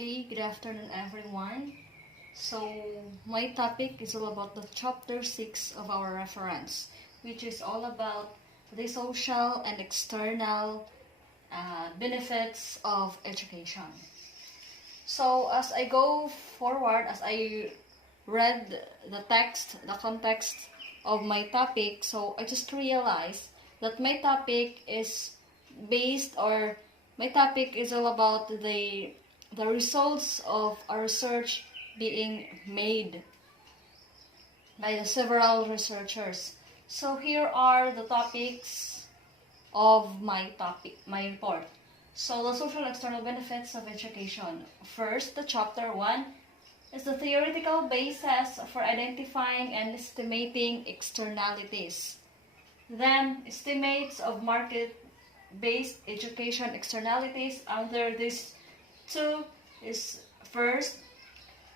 Okay, good afternoon everyone. So, my topic is all about the chapter 6 of our reference, which is all about the social and external benefits of education. So, as I go forward, as I read the text, the context of my topic, so I just realized that my topic is all about the results of a research being made by the several researchers. So here are the topics of my report. So the social external benefits of education. First, the chapter 1 is the theoretical basis for identifying and estimating externalities. Then, estimates of market-based education externalities. Under this two is first,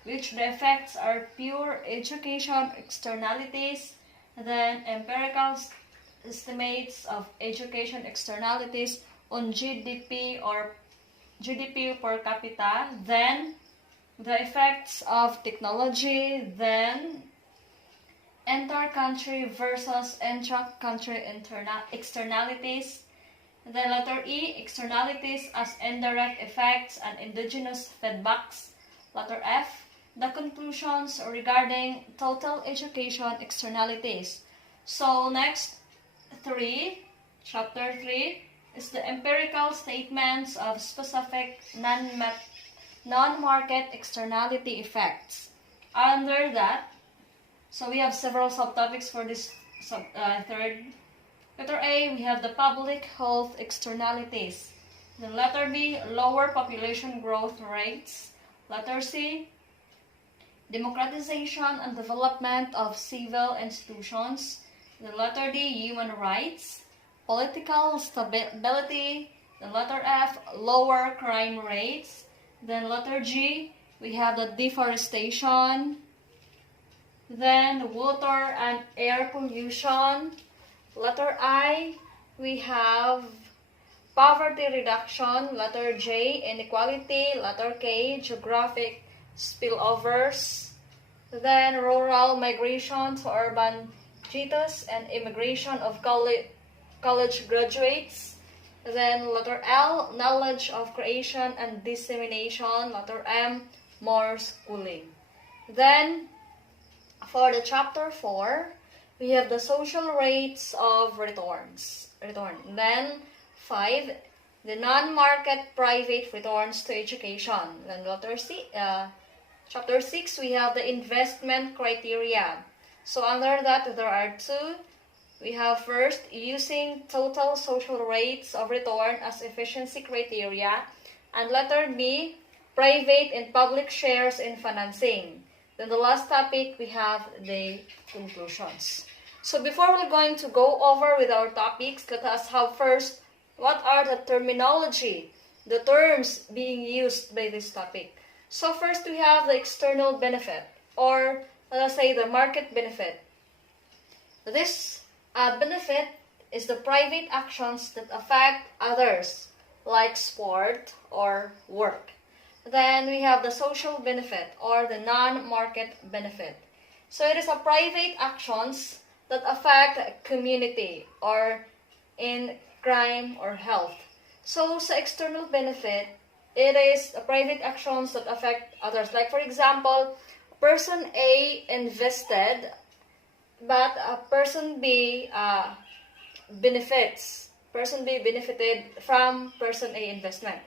which the effects are pure education externalities. Then, empirical estimates of education externalities on GDP per capita. Then, the effects of technology. Then, inter-country versus intra-country externalities. Then letter E, externalities as indirect effects and indigenous feedbacks. Letter F, the conclusions regarding total education externalities. So next, chapter 3 is the empirical statements of specific non-market externality effects. Under that, so we have several subtopics for this third. Letter A, we have the public health externalities. Then letter B, lower population growth rates. Letter C, democratization and development of civil institutions. Then letter D, human rights, political stability. Then letter F, lower crime rates. Then letter G, we have the deforestation. Then water and air pollution. Letter I, we have poverty reduction. Letter J, inequality. Letter K, geographic spillovers. Then rural migration to urban ghettos and immigration of college graduates. Then letter L, knowledge of creation and dissemination. Letter M, more schooling. Then for the chapter 4, we have the social rates of return. Then 5, the non-market private returns to education. Then chapter 6, we have the investment criteria. So under that, there are 2. We have first, using total social rates of return as efficiency criteria. And letter B, private and public shares in financing. Then the last topic, we have the conclusions. So before we're going to go over with our topics, let us have first, what are the terminology, the terms being used by this topic. So first we have the external benefit, or let us say the market benefit. This benefit is the private actions that affect others, like sport or work. Then we have the social benefit or the non-market benefit. So it is a private actions that affect community or in crime or health. So sa external benefit, it is a private actions that affect others. Like for example, person A invested, but person B benefited from person A investment.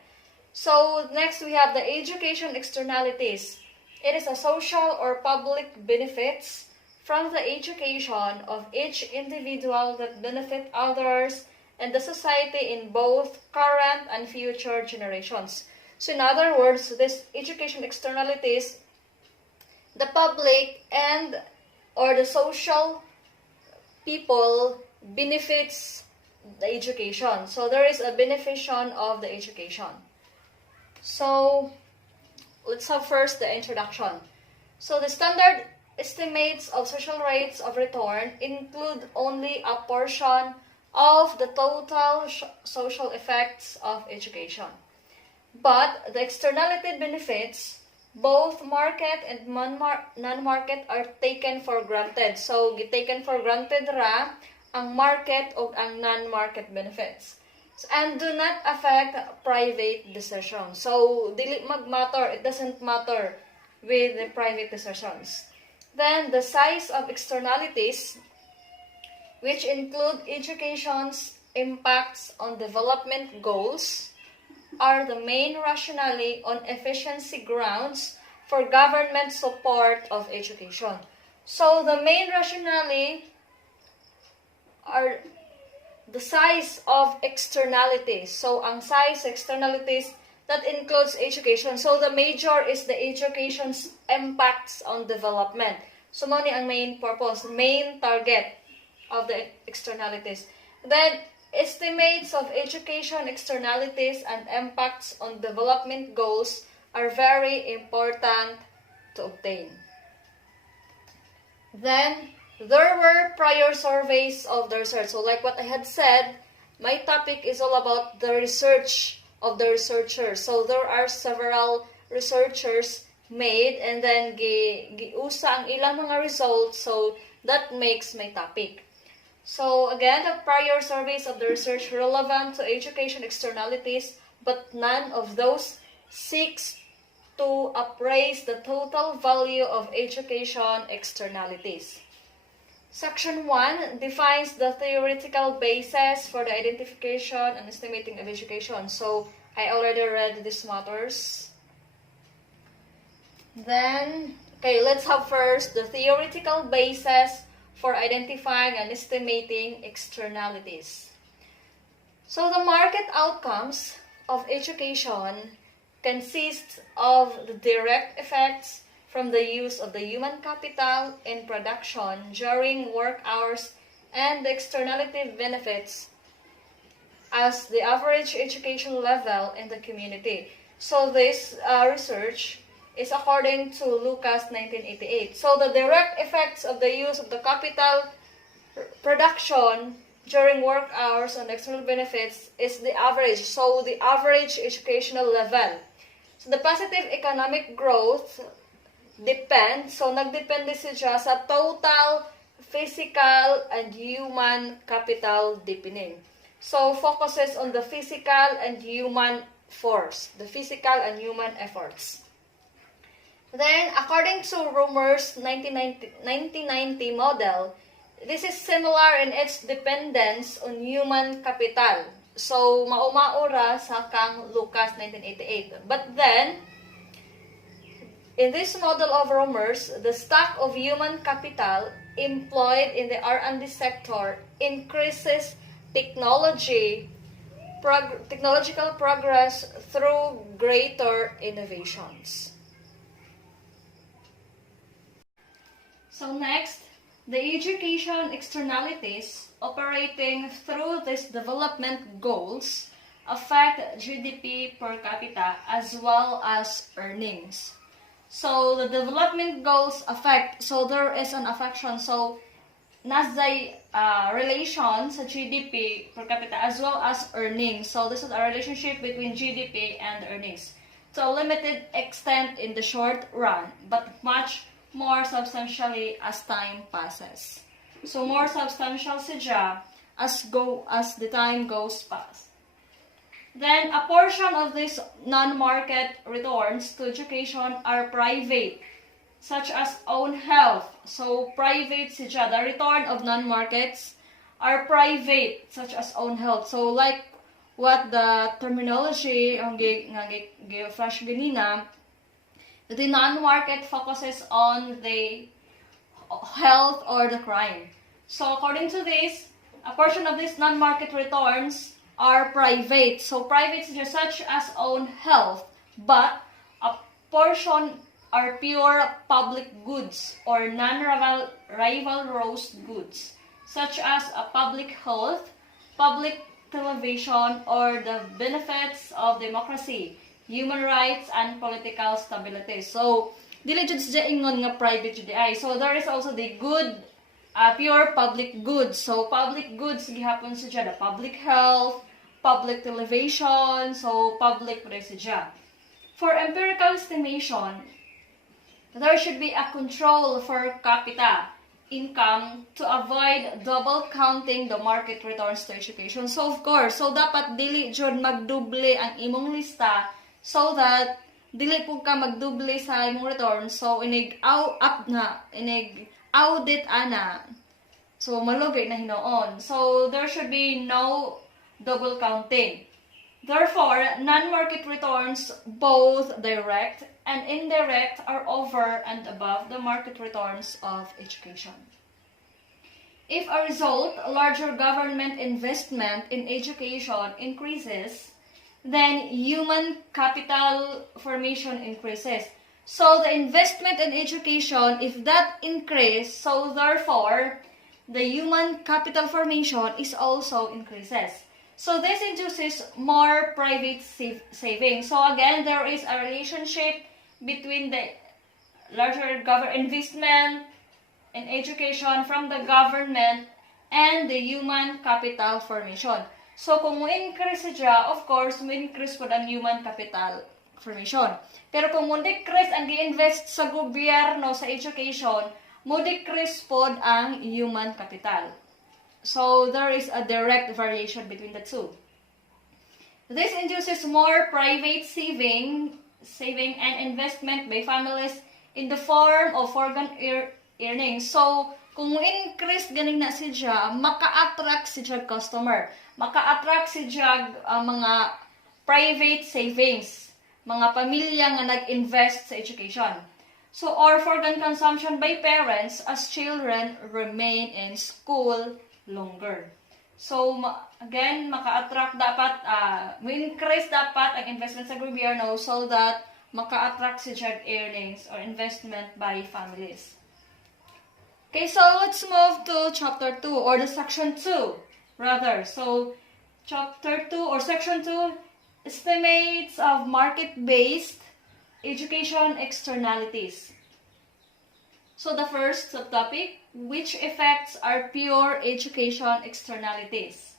So next we have the education externalities. It is a social or public benefits from the education of each individual that benefit others and the society in both current and future generations. So in other words, this education externalities, the public and or the social people benefits the education. So there is a beneficiation of the education. So let's have first the introduction. So the standard estimates of social rates of return include only a portion of the total social effects of education. But the externality benefits, both market and non-market are taken for granted. So, taken for granted ra ang market o ang non-market benefits. And do not affect private decisions. So, dili mag-matter, it doesn't matter with the private decisions. Then, the size of externalities, which include education's impacts on development goals, are the main rationale on efficiency grounds for government support of education. So, the main rationale are the size of externalities. So, ang size externalities, that includes education. So, the major is the education's impacts on development. So, muna ang main purpose, main target of the externalities. Then, estimates of education externalities and impacts on development goals are very important to obtain. Then, there were prior surveys of the research. So, like what I had said, my topic is all about the research of the researchers. So, there are several researchers made and then giusa ang ilang mga results. So, that makes my topic. So, again, the prior surveys of the research relevant to education externalities, but none of those seeks to appraise the total value of education externalities. Section 1 defines the theoretical basis for the identification and estimating of education. So, I already read these matters. Then, okay, let's have first the theoretical basis for identifying and estimating externalities. So, the market outcomes of education consist of the direct effects from the use of the human capital in production during work hours and the externality benefits as the average education level in the community. So this research is according to Lucas 1988. So the direct effects of the use of the capital production during work hours and external benefits is the average. So the average educational level. So the positive economic growth depends, so nagdepende siya sa total physical and human capital deepening. So focuses on the physical and human force, the physical and human efforts. Then, according to Rumor's 1990 model, this is similar in its dependence on human capital. So, maumaura sa kang Lucas 1988. But then, in this model of Rumor's, the stock of human capital employed in the R&D sector increases technological progress through greater innovations. So next, the education externalities operating through these development goals affect GDP per capita as well as earnings. So the development goals affect, so there is an affection, so nasay relation sa GDP per capita as well as earnings. So this is a relationship between GDP and earnings. To a limited extent in the short run, but much more substantially as time passes. So more substantial siya as the time goes past. Then a portion of these non-market returns to education are private, such as own health. So private siya, the return of non-markets are private, such as own health. So like what the terminology ang flash ganina, the non-market focuses on the health or the crime. So according to this, a portion of these non-market returns are private. So private is such as own health, but a portion are pure public goods or non-rivalrous goods, such as a public health, public television, or the benefits of democracy, human rights, and political stability. So, dili jud siya ingon nga private jud ay. So, there is also the good, pure public goods. So, public goods gihapon siya the public health, public television, so public residya. For empirical estimation, there should be a control for capita income to avoid double counting the market returns to education. So of course, so dapat dili jud magduble ang imong lista so that dili po ka magduble sa imong return. So inig audit ana. So malugay na hinoon. So there should be no double counting. Therefore, non-market returns, both direct and indirect, are over and above the market returns of education. If a result, larger government investment in education increases, then human capital formation increases. So the investment in education, if that increase, so therefore, the human capital formation is also increases. So this induces more private savings. So again, there is a relationship between the larger government investment in education from the government and the human capital formation. So kung mo-increase siya, of course, mo-increase po ang human capital formation. Pero kung mo-decrease ang gi-invest sa gobyerno sa education, mo-decrease po ang human capital. So there is a direct variation between the two. This induces more private saving and investment by families in the form of foregone earnings. So kung increase ganing na siya, maka-attract siya customer, maka-attract siya mga private savings, mga pamilya nga nag-invest sa education. So or foregone consumption by parents as children remain in school longer. So, again, maka-attract dapat, increase dapat ang investment sa gobyerno so that maka-attract si job earnings or investment by families. Okay, so let's move to chapter 2 or the section 2 rather. So, chapter 2 or section 2, estimates of market-based education externalities. So the first subtopic, which effects are pure education externalities?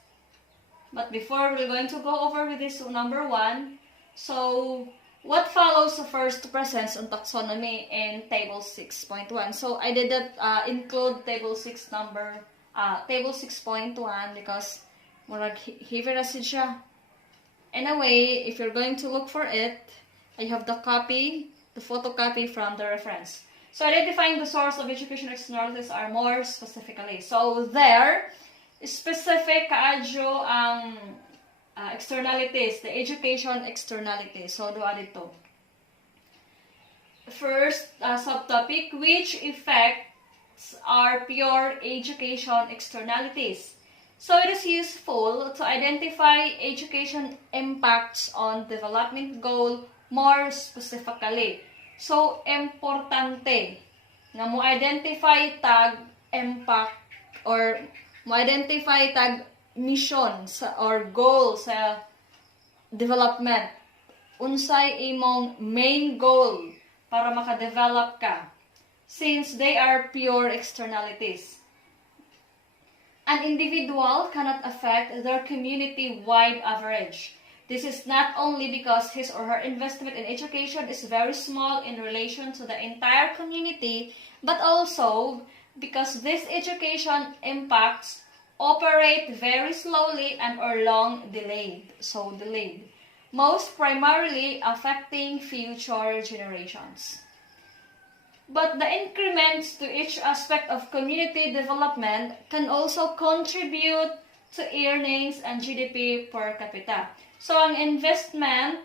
But before, we're going to go over with this number 1. So what follows first presents on taxonomy in table 6.1. So I didn't include table 6.1 because murag heavy ra siya. Anyway, if you're going to look for it, I have the photocopy from the reference. So identifying the source of education externalities are more specifically. So there, specific kaadyo ang externalities, the education externalities. So doa dito. First subtopic, which effects are pure education externalities? So it is useful to identify education impacts on development goal more specifically. So, importante nga mo-identify tag impact or mo-identify tag mission or goal sa development. Unsay imong main goal para maka-develop ka since they are pure externalities. An individual cannot affect their community-wide average. This is not only because his or her investment in education is very small in relation to the entire community, but also because these education impacts operate very slowly and are long delayed. Most primarily affecting future generations. But the increments to each aspect of community development can also contribute to earnings and GDP per capita. So, ang investment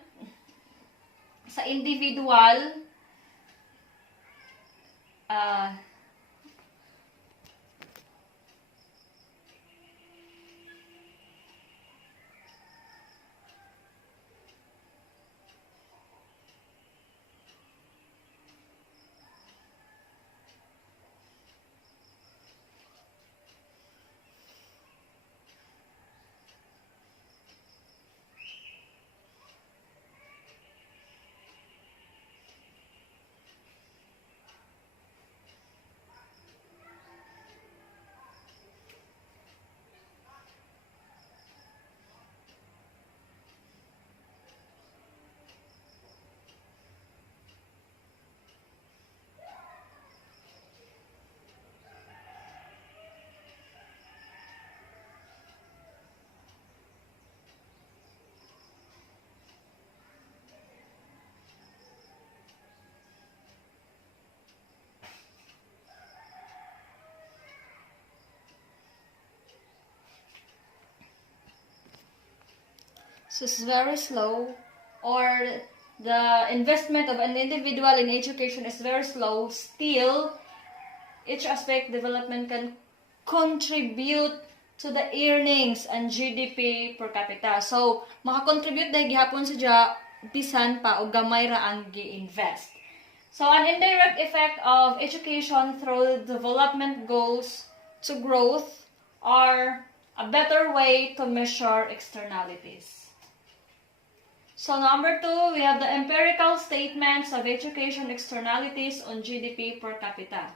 sa individual, So it's very slow, or the investment of an individual in education is very slow, still each aspect development can contribute to the earnings and GDP per capita. So makakontribute dahil gihapon sa bisan pa o gamay ra ang gi-invest. So an indirect effect of education through development goals to growth are a better way to measure externalities. So number 2, we have the empirical statements of education externalities on GDP per capita.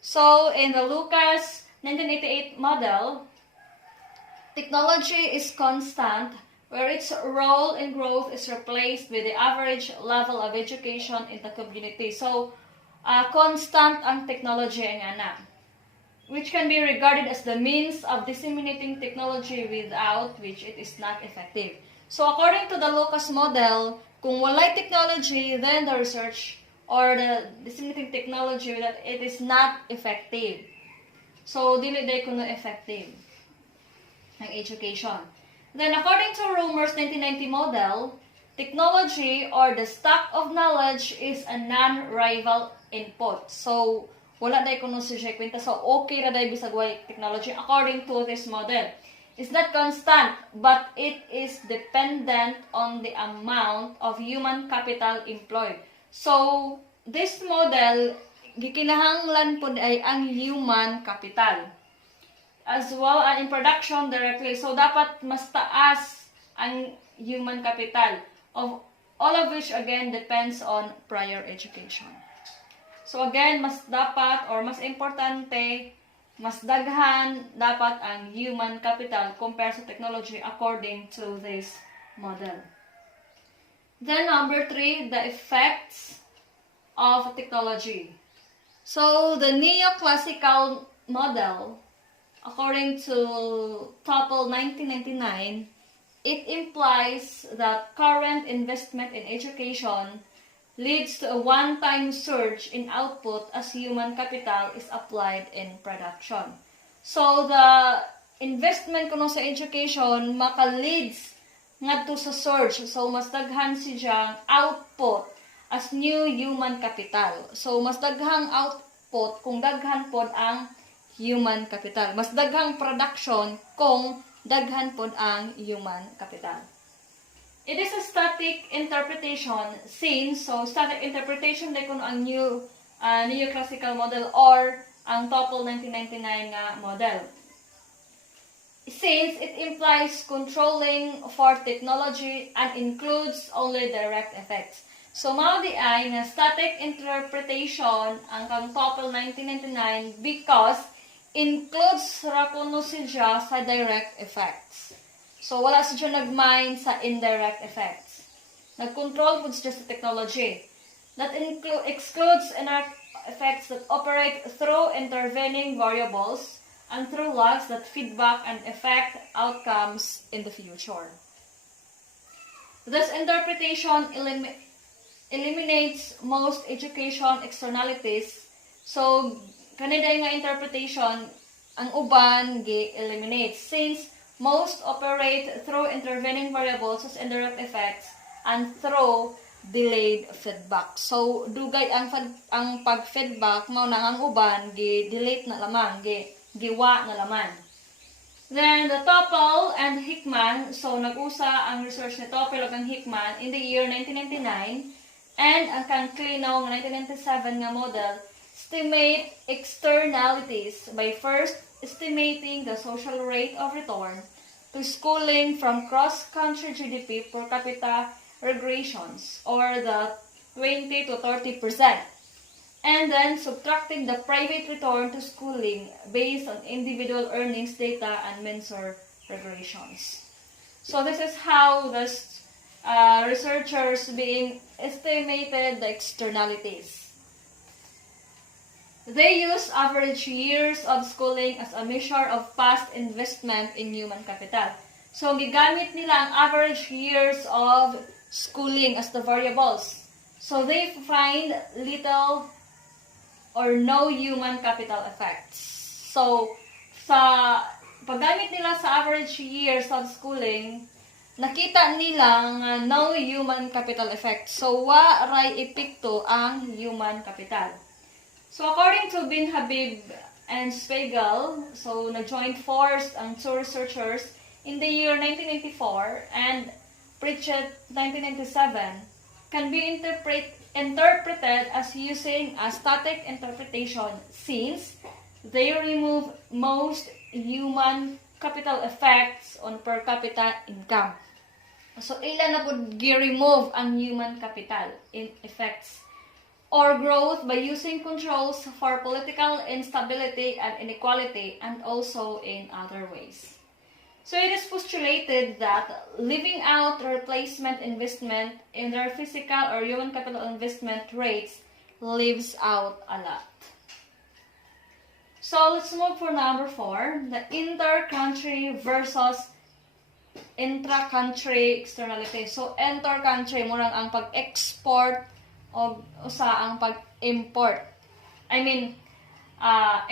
So in the Lucas 1988 model, technology is constant, where its role in growth is replaced with the average level of education in the community. So constant ang technology ang ana, which can be regarded as the means of disseminating technology without which it is not effective. So according to the Lucas model, kung walay technology, then the research or the disseminating technology, that it is not effective. So dili day kuno effective ang education. Then according to Romer's 1990 model, technology or the stock of knowledge is a non-rival input. So wala day kuno siya kwenta. So okay ra day bisag way technology according to this model. It's not constant, but it is dependent on the amount of human capital employed. So, this model, gikinahanglan po ay ang human capital. As well as in production directly. So, dapat mas taas ang human capital. Of all of which, again, depends on prior education. So, again, mas dapat or mas importante, mas daghan dapat ang human capital compared to technology according to this model. Then number 3, the effects of technology. So the neoclassical model, according to Topol 1999, it implies that current investment in education leads to a one-time surge in output as human capital is applied in production. So, the investment kuno sa education maka-leads ngadto sa surge. So, mas daghan siyang output as new human capital. So, mas daghang output kung daghan pod ang human capital. Mas daghang production kung daghan pod ang human capital. It is a static interpretation since, so static interpretation day kuno ang neoclassical model or ang Topol 1999 nga model. Since it implies controlling for technology and includes only direct effects. So mao di ay nga static interpretation ang kang Topol 1999 because includes ra kuno siya sa direct effects. So, wala siya nag-mind sa indirect effects. Nag-control po siya sa technology. That excludes indirect effects that operate through intervening variables and through lags that feedback and affect outcomes in the future. This interpretation eliminates most education externalities. So, kanina nga interpretation, ang uban gi-eliminate since most operate through intervening variables as indirect effects and through delayed feedback. So, dugay ang pag-feedback, mao na ang uban, gi-delete na lamang, giwa na lamang. Then, the Topol and Hickman, so nag-usa ang research ni Topol ug ang Hickman in the year 1999, and ang kang Klenow ng 1997 nga model, estimate externalities by first estimating the social rate of return to schooling from cross-country GDP per capita regressions, or the 20 to 30%, and then subtracting the private return to schooling based on individual earnings data and Mensur regressions. So this is how the researchers being estimated the externalities. They use average years of schooling as a measure of past investment in human capital. So, gigamit nila ang average years of schooling as the variables. So, they find little or no human capital effects. So, sa paggamit nila sa average years of schooling, nakita nila nga no human capital effect. So, wa ray epekto ang human capital. So, according to Bin Habib and Spiegel, so nag-joint force ang two researchers in the year 1994 and Pritchett 1997 can be interpreted as using a static interpretation since they remove most human capital effects on per capita income. So, ilan na po gi-remove ang human capital effects or growth by using controls for political instability and inequality and also in other ways. So it is postulated that leaving out replacement investment in their physical or human capital investment rates leaves out a lot. So let's move for number 4, the inter-country versus intra-country externality. So inter-country, murang ang pag-export o usa ang pag-import. I mean,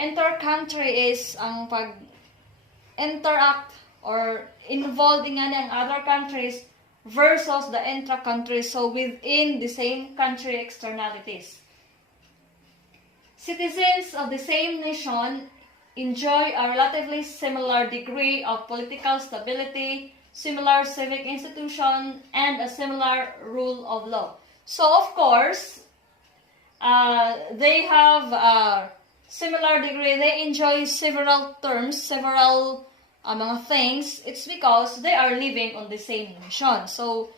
inter-country is ang pag-interact or involved in ang other countries versus the intra-country, so within the same country externalities. Citizens of the same nation enjoy a relatively similar degree of political stability, similar civic institution, and a similar rule of law. So, of course, they have a similar degree. They enjoy several terms, several mga things. It's because they are living on the same nation. So,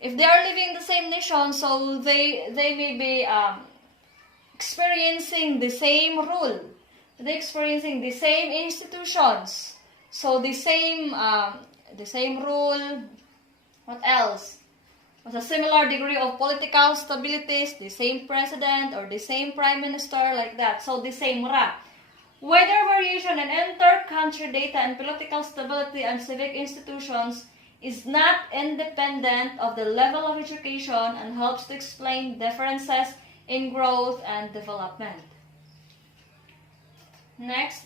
if they are living in the same nation, so they may be experiencing the same rule. They're experiencing the same institutions. So, the same rule. What else? With a similar degree of political stabilities, the same president or the same prime minister, like that. So, the same ra. Whether variation in inter-country data and political stability and civic institutions is not independent of the level of education and helps to explain differences in growth and development. Next,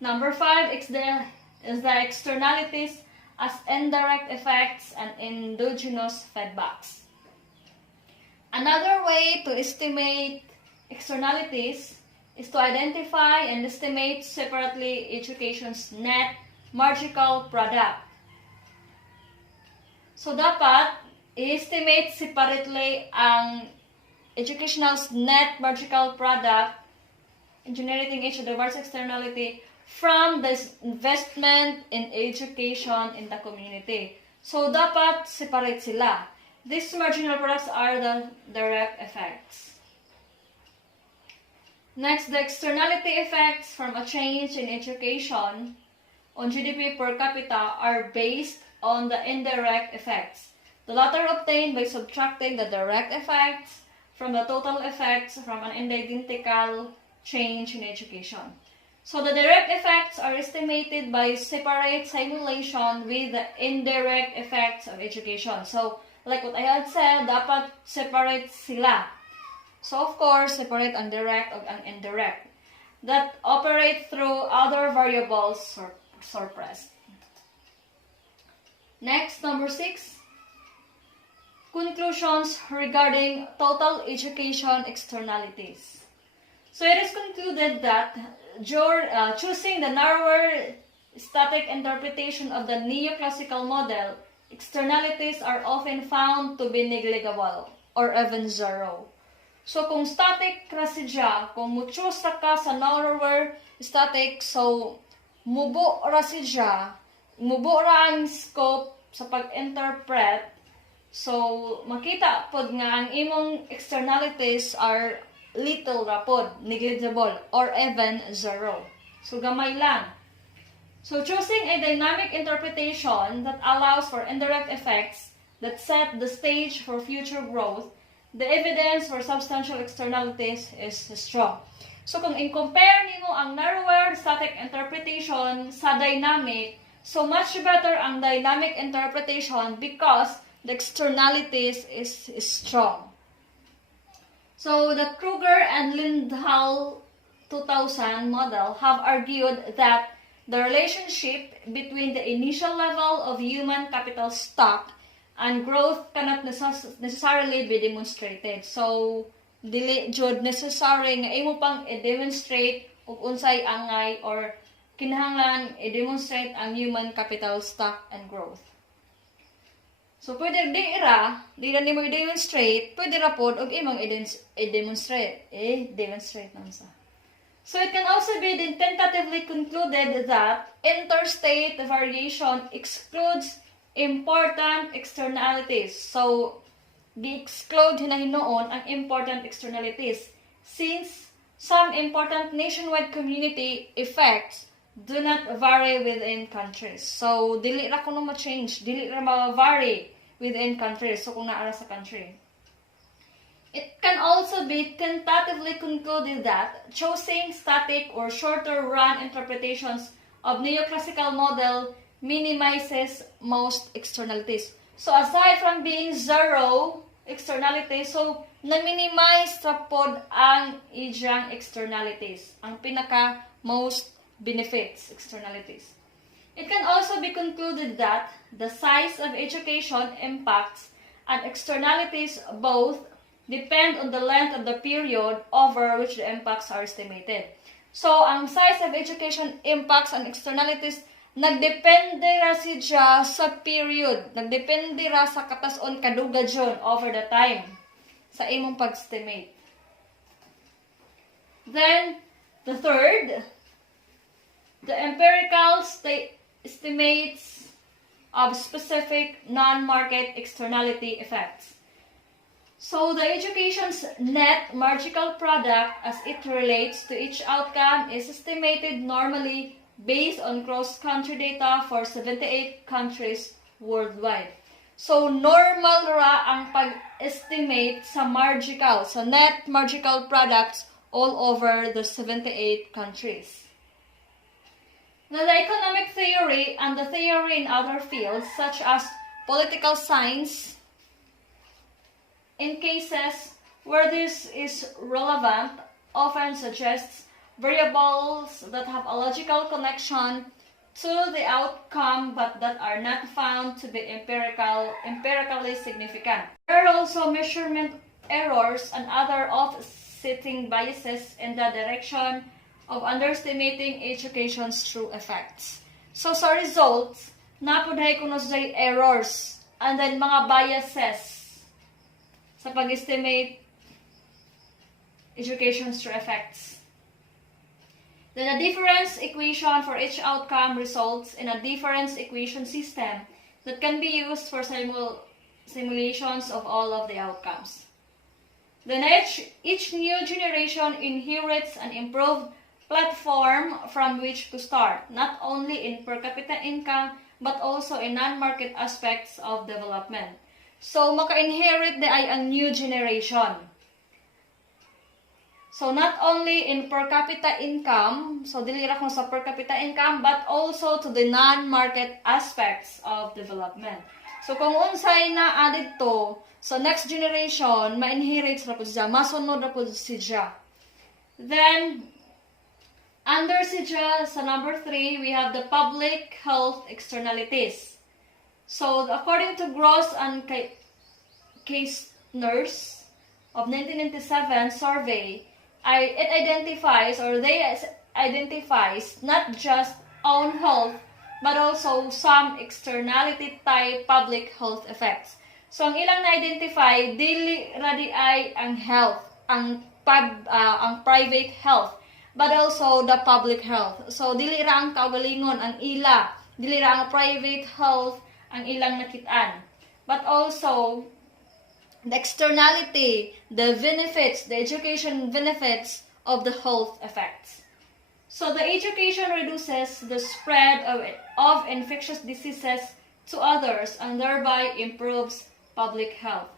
number 5 is the externalities as indirect effects and endogenous feedbacks. Another way to estimate externalities is to identify and estimate separately education's net marginal product. So, dapat i-estimate separately ang educational's net marginal product in generating each diverse externality from the investment in education in the community. So, dapat separate sila. These marginal products are the direct effects. Next, the externality effects from a change in education on GDP per capita are based on the indirect effects. The latter obtained by subtracting the direct effects from the total effects from an identical change in education. So, the direct effects are estimated by separate simulation with the indirect effects of education. So, like what I had said, dapat separate sila. So, of course, separate ang direct o ang indirect that operate through other variables suppressed. Next, number 6. Conclusions regarding total education externalities. So, it is concluded that choosing the narrower static interpretation of the neoclassical model, externalities are often found to be negligible or even zero. So, kung static ra siya, kung mo-choose ka sa narrower static, so, mubo ra siya, mubo ra ang scope sa pag-interpret, so, makita pod nga ang imong externalities are little ra pod, negligible, or even zero. So, gamay lang. So, choosing a dynamic interpretation that allows for indirect effects that set the stage for future growth, the evidence for substantial externalities is strong. So, kung i-compare nimo ang narrower static interpretation sa dynamic, so much better ang dynamic interpretation because the externalities is strong. So, the Kruger and Lindahl 2000 model have argued that the relationship between the initial level of human capital stock and growth cannot necessarily be demonstrated. So, dili jud necessary nga imo pang i-demonstrate ug unsay angay or kinahanglan i-demonstrate ang human capital stock and growth. So, pwede di na nimo i-demonstrate, pwede ra pod og imong i-demonstrate. Demonstrate naman sa. So, it can also be tentatively concluded that interstate variation excludes important externalities. So, di-exclude hinahinoon ang important externalities since some important nationwide community effects do not vary within countries. So, dili ra kuno ma-change, dili ra ma-vary within countries. So, kung naara sa country. It can also be tentatively concluded that choosing static or shorter run interpretations of neoclassical model minimizes most externalities. So, aside from being zero externalities, so, na-minimize sa pod ang ijang externalities. Ang pinaka most benefits externalities. It can also be concluded that the size of education impacts and externalities both depend on the length of the period over which the impacts are estimated. So, ang size of education impacts and externalities nagdepende ra siya sa period. Nagdepende ra sa katas-on kadugadyon over the time sa imong pag-estimate. Then, the third, the empirical estimates of specific non-market externality effects. So, the education's net marginal product as it relates to each outcome is estimated normally based on cross-country data for 78 countries worldwide. So, normal ra ang pag-estimate sa marginal, sa net marginal products all over the 78 countries. Now, the economic theory and the theory in other fields such as political science, in cases where this is relevant, often suggests variables that have a logical connection to the outcome but that are not found to be empirically significant. There are also measurement errors and other offsetting biases in the direction of underestimating education's true effects. So sa results, napudhay kuno sa errors and then mga biases sa pag-estimate education's true effects. Then a difference equation for each outcome results in a difference equation system that can be used for simulations of all of the outcomes. Then each new generation inherits an improved platform from which to start, not only in per capita income, but also in non-market aspects of development. So, maka-inherit na ay ang new generation. So, not only in per capita income, so dilira ko sa per capita income, but also to the non-market aspects of development. So, kung unsay na added to, so next generation, ma-inherit ra po siya, masunod ra po siya. Then, under siya, sa number 3, we have the public health externalities. So, according to Gross and Case-Nurse of 1997 survey, it identifies not just own health, but also some externality type public health effects. So, ang ilang na-identify, dili radi ay ang health, ang private health, but also the public health. So, dili ra ang kaugalingon, ang ila, dili ra ang private health, ang ilang nakitaan. But also, the externality, the benefits, the education benefits of the health effects. So, the education reduces the spread of infectious diseases to others and thereby improves public health.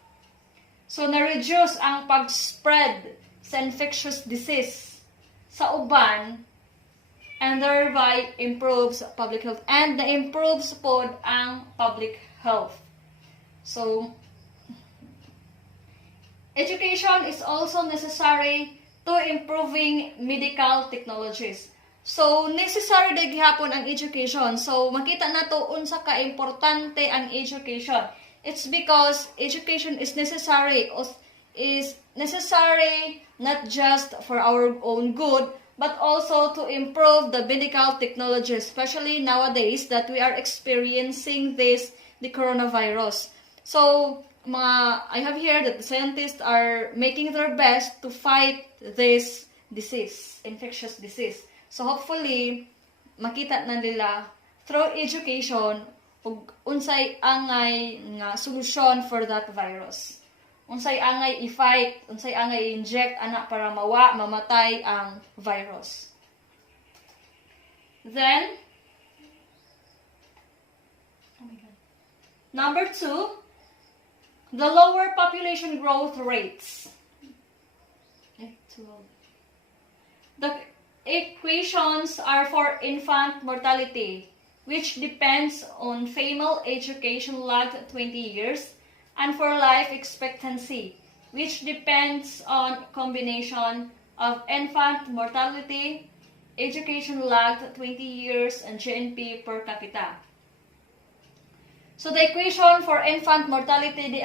So, na-reduce ang pag-spread sa infectious disease sa uban and thereby improves public health. And na-improves po ang public health. So, education is also necessary to improving medical technologies. So, necessary na gihapon ang education. So, makita na to unsa ka importante ang education. It's because education is necessary not just for our own good, but also to improve the medical technology, especially nowadays that we are experiencing the coronavirus. So, I have heard that the scientists are making their best to fight this disease, infectious disease. So hopefully, makita na nila through education ug unsay angay nga solusyon for that virus. Unsay angay i-fight, unsay angay i-inject ana para mamatay ang virus. Then, number 2, the lower population growth rates. The equations are for infant mortality, which depends on female education lagged 20 years, and for life expectancy, which depends on combination of infant mortality, education lagged 20 years, and GNP per capita. So the equation for infant mortality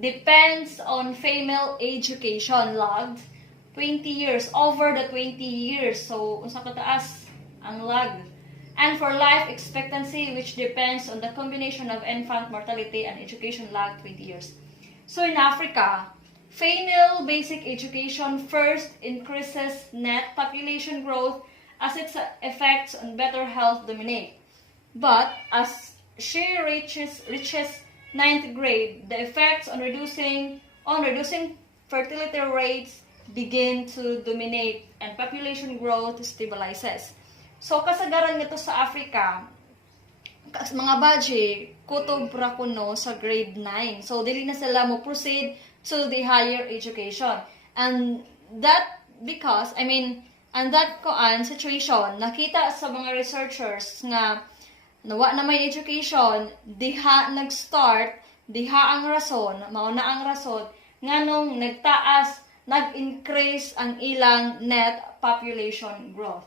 depends on female education lagged 20 years, over the 20 years. So, unsa kataas ang lag. And for life expectancy, which depends on the combination of infant mortality and education lag 20 years. So, in Africa, female basic education first increases net population growth as its effects on better health dominate. But, as she reaches 9th grade, the effects on reducing fertility rates begin to dominate and population growth stabilizes. So, kasagaran nito sa Africa, mga baji, kutob ra kuno sa grade 9. So, dili na sila mo proceed to the higher education. And that because, and that situation, nakita sa mga researchers nga nawa na may education, diha nag-start, diha ang rason, mauna ang rason, nganong nag-increase ang ilang net population growth.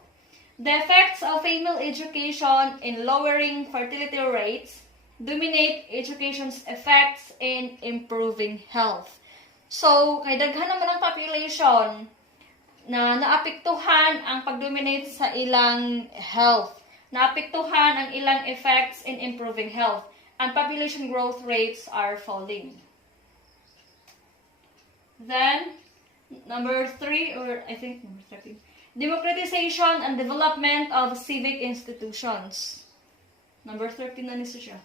The effects of female education in lowering fertility rates dominate education's effects in improving health. So, kay daghan naman ang population na naapektuhan ang pag-dominate sa ilang health. Naapektuhan ang ilang effects in improving health, and population growth rates are falling. Then, number 3, or I think number 13, democratization and development of civic institutions. Number 13 na niso siya.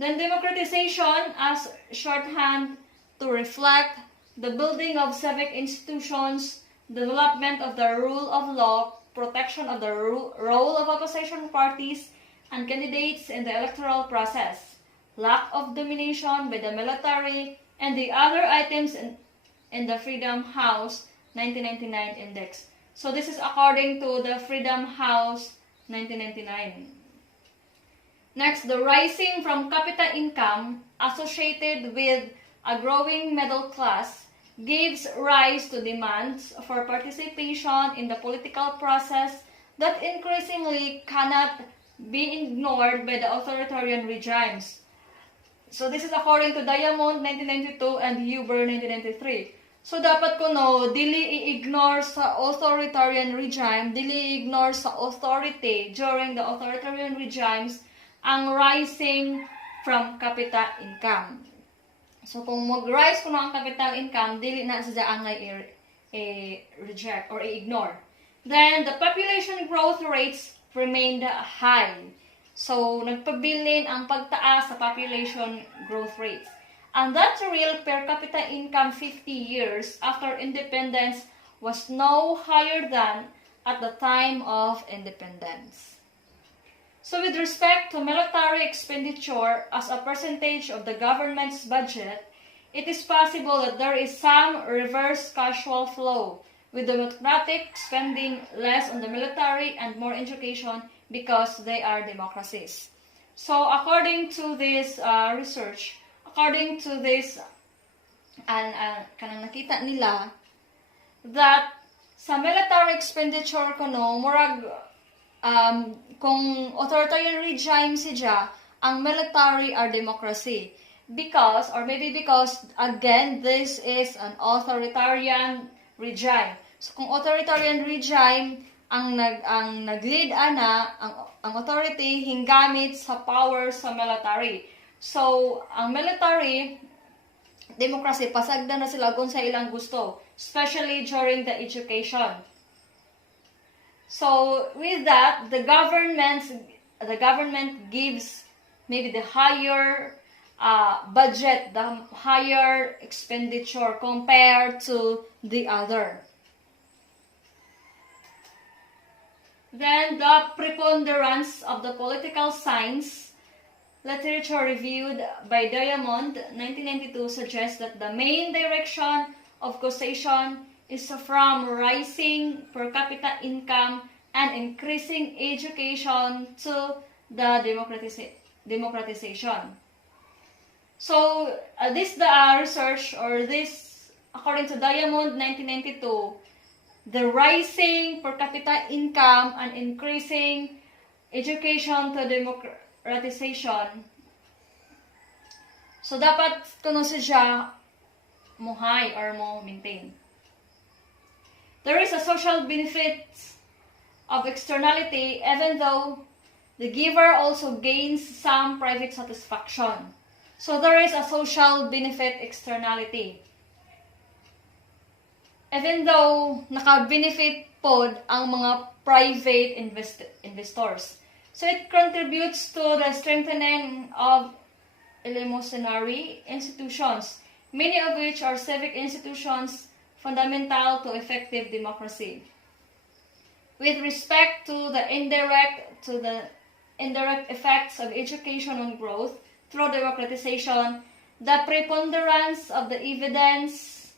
Then, democratization as shorthand to reflect the building of civic institutions, development of the rule of law, protection of the role of opposition parties and candidates in the electoral process, lack of domination by the military, and the other items in the Freedom House 1999 Index. So this is according to the Freedom House 1999. Next, the rising from capita income associated with a growing middle class gives rise to demands for participation in the political process that increasingly cannot be ignored by the authoritarian regimes. So this is according to Diamond 1992 and Huber 1993. So dapat kuno dili i-ignore sa authoritarian regime, dili i-ignore sa authority during the authoritarian regimes ang rising from capital income. So kung mag-rise kuno ang capital income, dili na sa angay i-reject or i-ignore. Then the population growth rates remained high. So nagpabilin ang pagtaas sa population growth rates. And that real per capita income 50 years after independence was no higher than at the time of independence. So with respect to military expenditure as a percentage of the government's budget, it is possible that there is some reverse causal flow, with democratic spending less on the military and more education because they are democracies. So according to this research, according to this, kanang nakita nila, that sa military expenditure kuno, murag kung authoritarian regime siya, ang military or democracy. Because, or maybe because, again, this is an authoritarian regime. So, kung authoritarian regime, ang nag-lead ang authority hinggamit sa power sa military. So, ang military, democracy, pasagda na sila kung sa ilang gusto, especially during the education. So, with that, the government gives maybe the higher budget, the higher expenditure compared to the other. Then, the preponderance of the political science literature reviewed by Diamond, 1992, suggests that the main direction of causation is from rising per capita income and increasing education to the democratization. So, this research, or this, according to Diamond, 1992, the rising per capita income and increasing education to democratization. So, dapat kuno siya mo high or mo maintain. There is a social benefit of externality, even though the giver also gains some private satisfaction. So there is a social benefit externality. Even though naka-benefit pod ang mga private investors. So it contributes to the strengthening of eleemosynary institutions, many of which are civic institutions fundamental to effective democracy. With respect to the indirect effects of education on growth through democratization, the preponderance of the evidence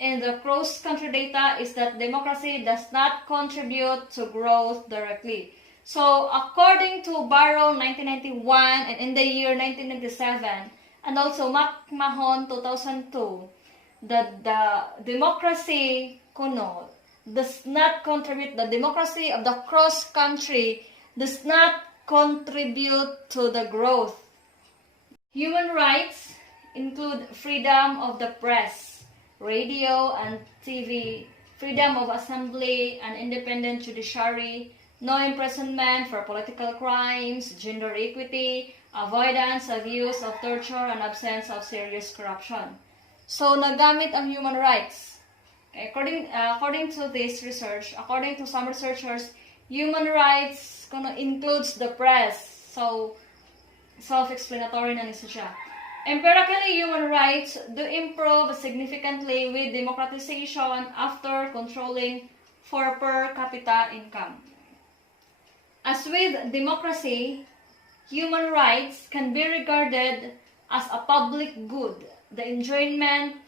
in the cross-country data is that democracy does not contribute to growth directly. So, according to Barrow 1991 and in the year 1997, and also McMahon 2002, that the democracy does not contribute, the democracy of the cross-country does not contribute to the growth. Human rights include freedom of the press, radio and TV, freedom of assembly and independent judiciary, no imprisonment for political crimes, gender equity, avoidance of use of torture, and absence of serious corruption. So, nagamit ang human rights. According to this research, according to some researchers, human rights includes the press. So, self-explanatory na nito siya. Empirically, human rights do improve significantly with democratization after controlling for per capita income. As with democracy, human rights can be regarded as a public good, the enjoyment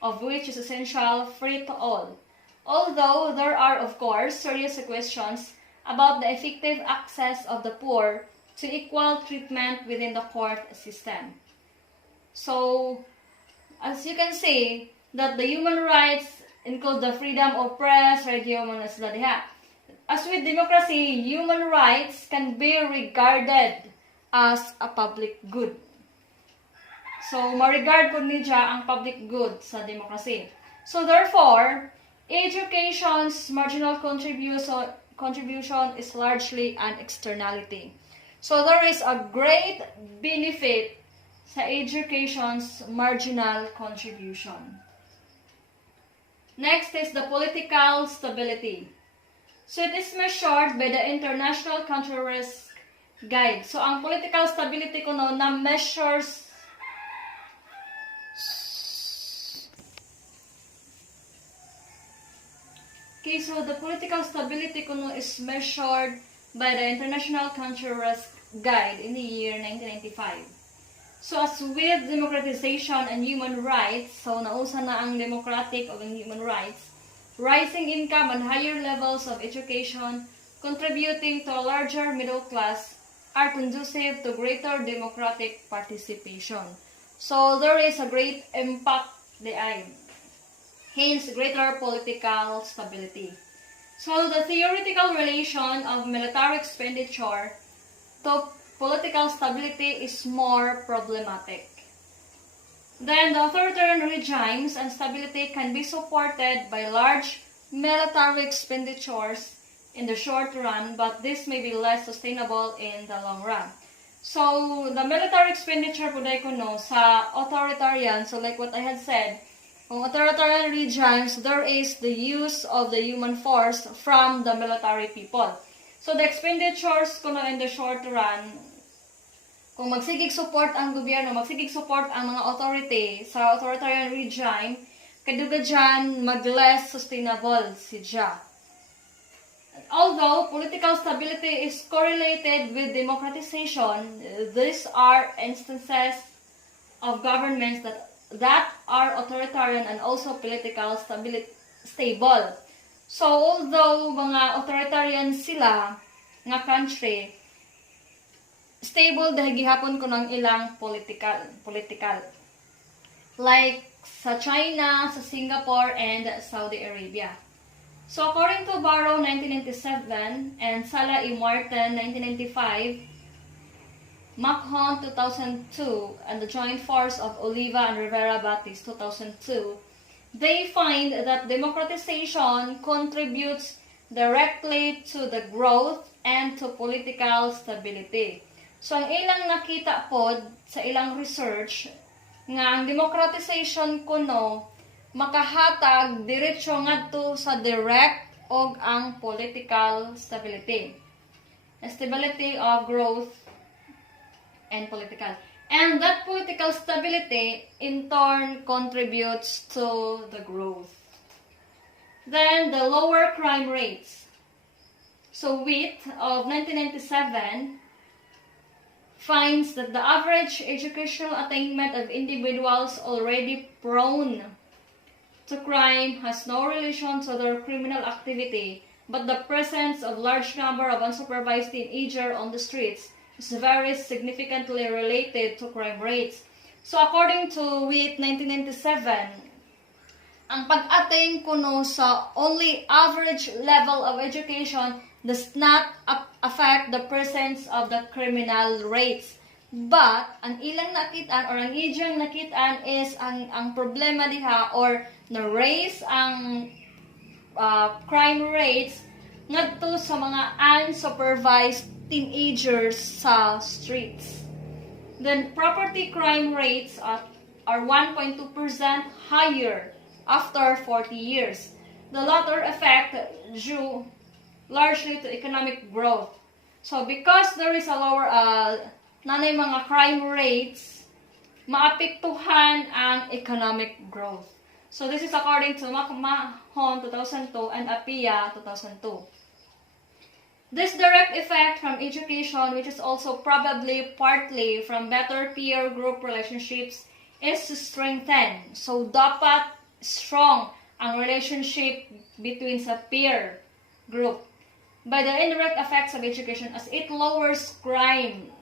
of which is essential, free to all. Although there are, of course, serious questions about the effective access of the poor to equal treatment within the court system. So, as you can see, that the human rights include the freedom of press, radio, manasla diha. As with democracy, human rights can be regarded as a public good. So, ma-regard po niya ang public good sa democracy. So, therefore, education's marginal contribution is largely an externality. So, there is a great benefit sa education's marginal contribution. Next is the political stability. So, it is measured by the International Country Risk Guide. So, ang political stability ko na measures okay, so the political stability kuno is measured by the International Country Risk Guide in the year 1995. So as with democratization and human rights, so nausa na ang democratic o ang human rights, rising income and higher levels of education contributing to a larger middle class are conducive to greater democratic participation. So there is a great impact hence greater political stability. So the theoretical relation of military expenditure to political stability is more problematic. Then the authoritarian regimes and stability can be supported by large military expenditures in the short run, but this may be less sustainable in the long run. So the military expenditure po dahil ko no, sa authoritarian, so like what I had said, kung authoritarian regimes, there is the use of the human force from the military people. So the expenditures ko no in the short run, kung magsigig support ang gobyerno, magsigig support ang mga authority sa authoritarian regime, kaduga dyan, mag-less sustainable si Ja. Although political stability is correlated with democratization, these are instances of governments that are authoritarian and also political stable. So although mga authoritarian sila nga country, stable dahil gihapon ko ng ilang political. Like sa China, sa Singapore, and Saudi Arabia. So according to Barrow 1997 and Sala E. Martin 1995, Macron 2002, and the Joint Force of Oliva and Rivera Batis 2002, they find that democratization contributes directly to the growth and to political stability. So, ang ilang nakita pod sa ilang research nga ang democratization kuno makahatag diretso ngadto sa direct og ang political stability. Stability of growth and political. And that political stability in turn contributes to the growth. Then the lower crime rates. So Witt of 1997 finds that the average educational attainment of individuals already prone to crime has no relation to their criminal activity, but the presence of large number of unsupervised teenagers on the streets is very significantly related to crime rates. So according to Witt 1997, ang pag-attain kuno sa only average level of education does not affect the presence of the criminal rates. But, ang ilang nakitaan or ang idyang nakitaan is ang problema diha or na-raise ang crime rates ngadto sa mga unsupervised teenagers sa streets. Then, property crime rates are 1.2% higher after 40 years. The latter effect due largely to economic growth. So because there is a lower nanay mga crime rates, maapektuhan ang economic growth. So this is according to Mahon 2002 and Apia 2002. This direct effect from education, which is also probably partly from better peer group relationships, is strengthened. So dapat strong ang relationship between sa peer group by the indirect effects of education as it lowers crime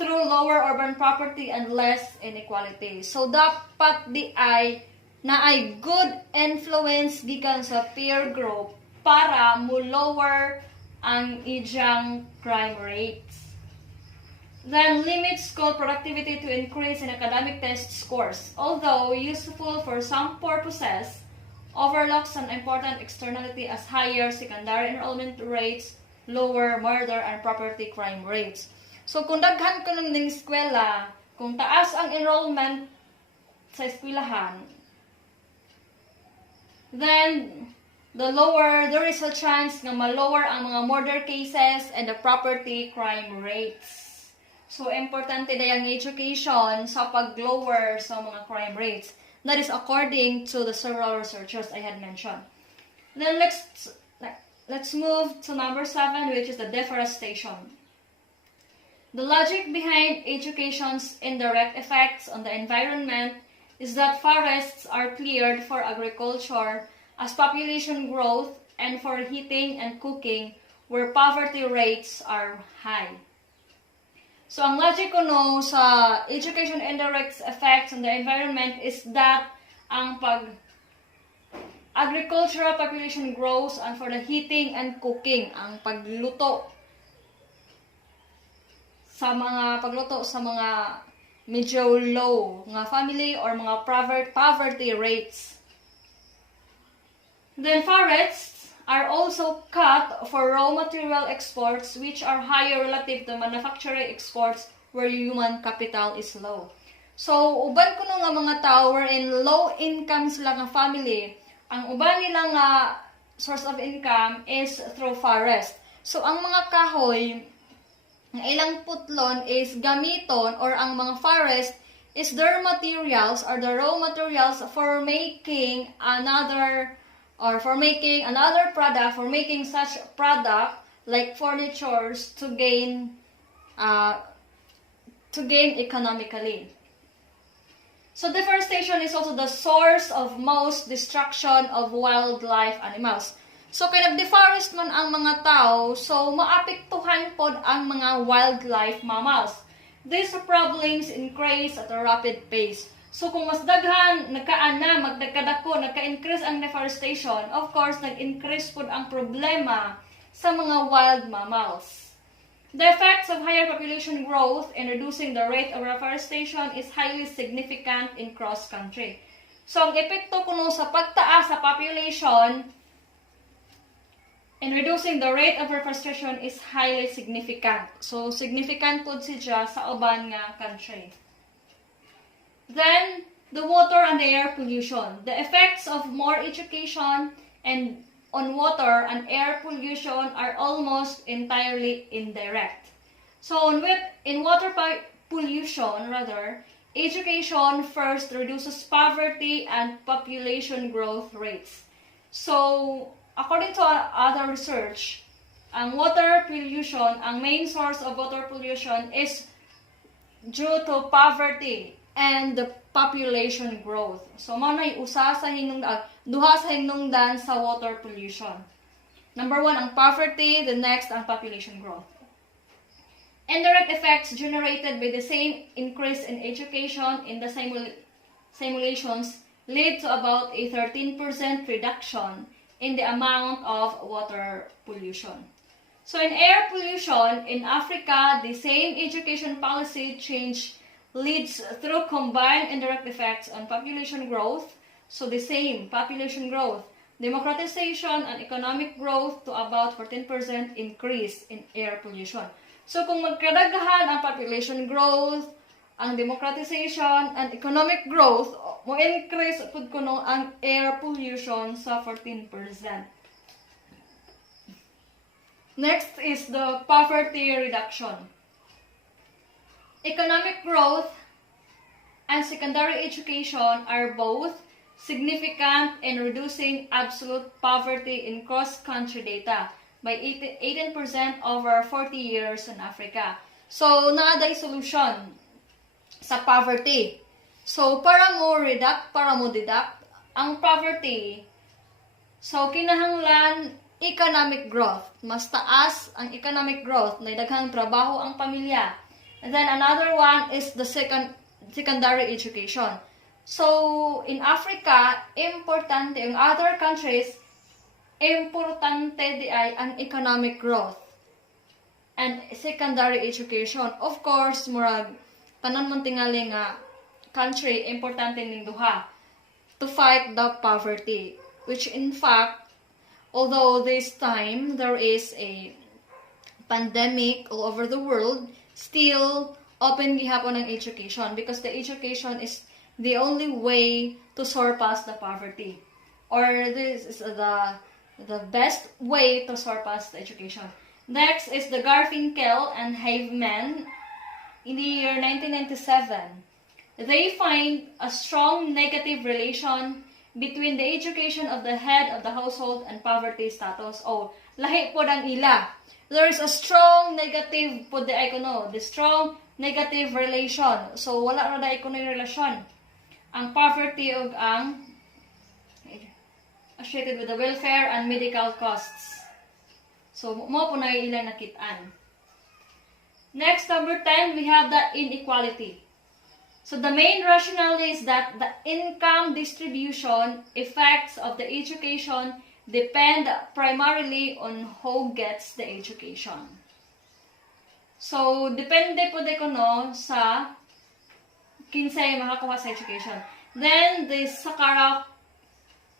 through lower urban property and less inequality. So dapat di ay na ay good influence gikan sa peer group para mo lower ang iyang crime rates. Then limit school productivity to increase in academic test scores. Although useful for some purposes, overlooks an important externality as higher secondary enrollment rates, lower murder and property crime rates. So kung daghan ko ng eskwela, kung taas ang enrollment sa eskwelahan, then the lower, there is a chance na ma-lower ang mga murder cases and the property crime rates. So importante na yung education sa pag-lower sa mga crime rates. That is according to the several researchers I had mentioned. Then let's move to number 7, which is the deforestation. The logic behind education's indirect effects on the environment is that forests are cleared for agriculture as population growth and for heating and cooking where poverty rates are high. So, ang logic ko no sa education indirect effects on the environment is that ang agricultural population grows and for the heating and cooking, ang pagluto sa mga medyo low nga family or mga poverty rates. Then forests are also cut for raw material exports which are higher relative to manufacturing exports where human capital is low. So, uban ko nga mga tao wherein low income sila nga family, ang uban nila nga source of income is through forest. So, ang mga kahoy, ang ilang putlon is gamiton or ang mga forest is their materials or the raw materials for making another product, for making such product like furnitures to gain economically. So deforestation is also the source of most destruction of wildlife animals. So kay nag-deforest man ang mga tao, so maapektuhan pod ang mga wildlife mammals. These problems increase at a rapid pace. So kung mas daghan, nagka-increase ang deforestation, of course, nag-increase pod ang problema sa mga wild mammals. The effects of higher population growth in reducing the rate of reforestation is highly significant in cross-country. So, ang epekto kuno sa pagtaas sa population in reducing the rate of reforestation is highly significant. So, significant po siya sa uban nga country. Then, the water and the air pollution. The effects of more education and on water and air pollution are almost entirely indirect. So in water pollution, education first reduces poverty and population growth rates. So according to other research, ang water pollution, ang main source of water pollution is due to poverty and the population growth. So, manay duha sa hinungdan sa water pollution. Number 1, ang poverty. The next, ang population growth. Indirect effects generated by the same increase in education in the simulations lead to about a 13% reduction in the amount of water pollution. So, in air pollution, in Africa, the same education policy change leads through combined indirect effects on population growth. So the same population growth, democratization and economic growth to about 14% increase in air pollution. So kung magkadaghan ang population growth, ang democratization and economic growth, mo increase pud kuno ang air pollution sa 14%. Next is the poverty reduction. Economic growth and secondary education are both significant in reducing absolute poverty in cross-country data by 18% over 40 years in Africa. So, naaday solution sa poverty. So, para mo deduct ang poverty, so kinahanglan economic growth. Mas taas ang economic growth, na daghang trabaho ang pamilya. And then another one is the secondary education. So, in Africa, importante, in other countries, importante di ay ang economic growth and secondary education. Of course, murag tanan man tingali nga country, importante ning duha to fight the poverty. Which in fact, although this time there is a pandemic all over the world, still open gihapon ang education because the education is the only way to surpass the poverty, or this is the best way to surpass the education. Next is the Garfinkel and Haveman in the year 1997. They find a strong negative relation between the education of the head of the household and poverty status. Oh, lahi po ang ila. There is a strong negative po the strong negative relation. So, wala na da ikuno yung relasyon. Ang poverty ug ang associated with the welfare and medical costs. So, mo po na ilang nakitaan. Next, number 10, we have the inequality. So the main rationale is that the income distribution effects of the education depend primarily on who gets the education. So, depende po ko no sa kinsay makakuha sa education. Then, the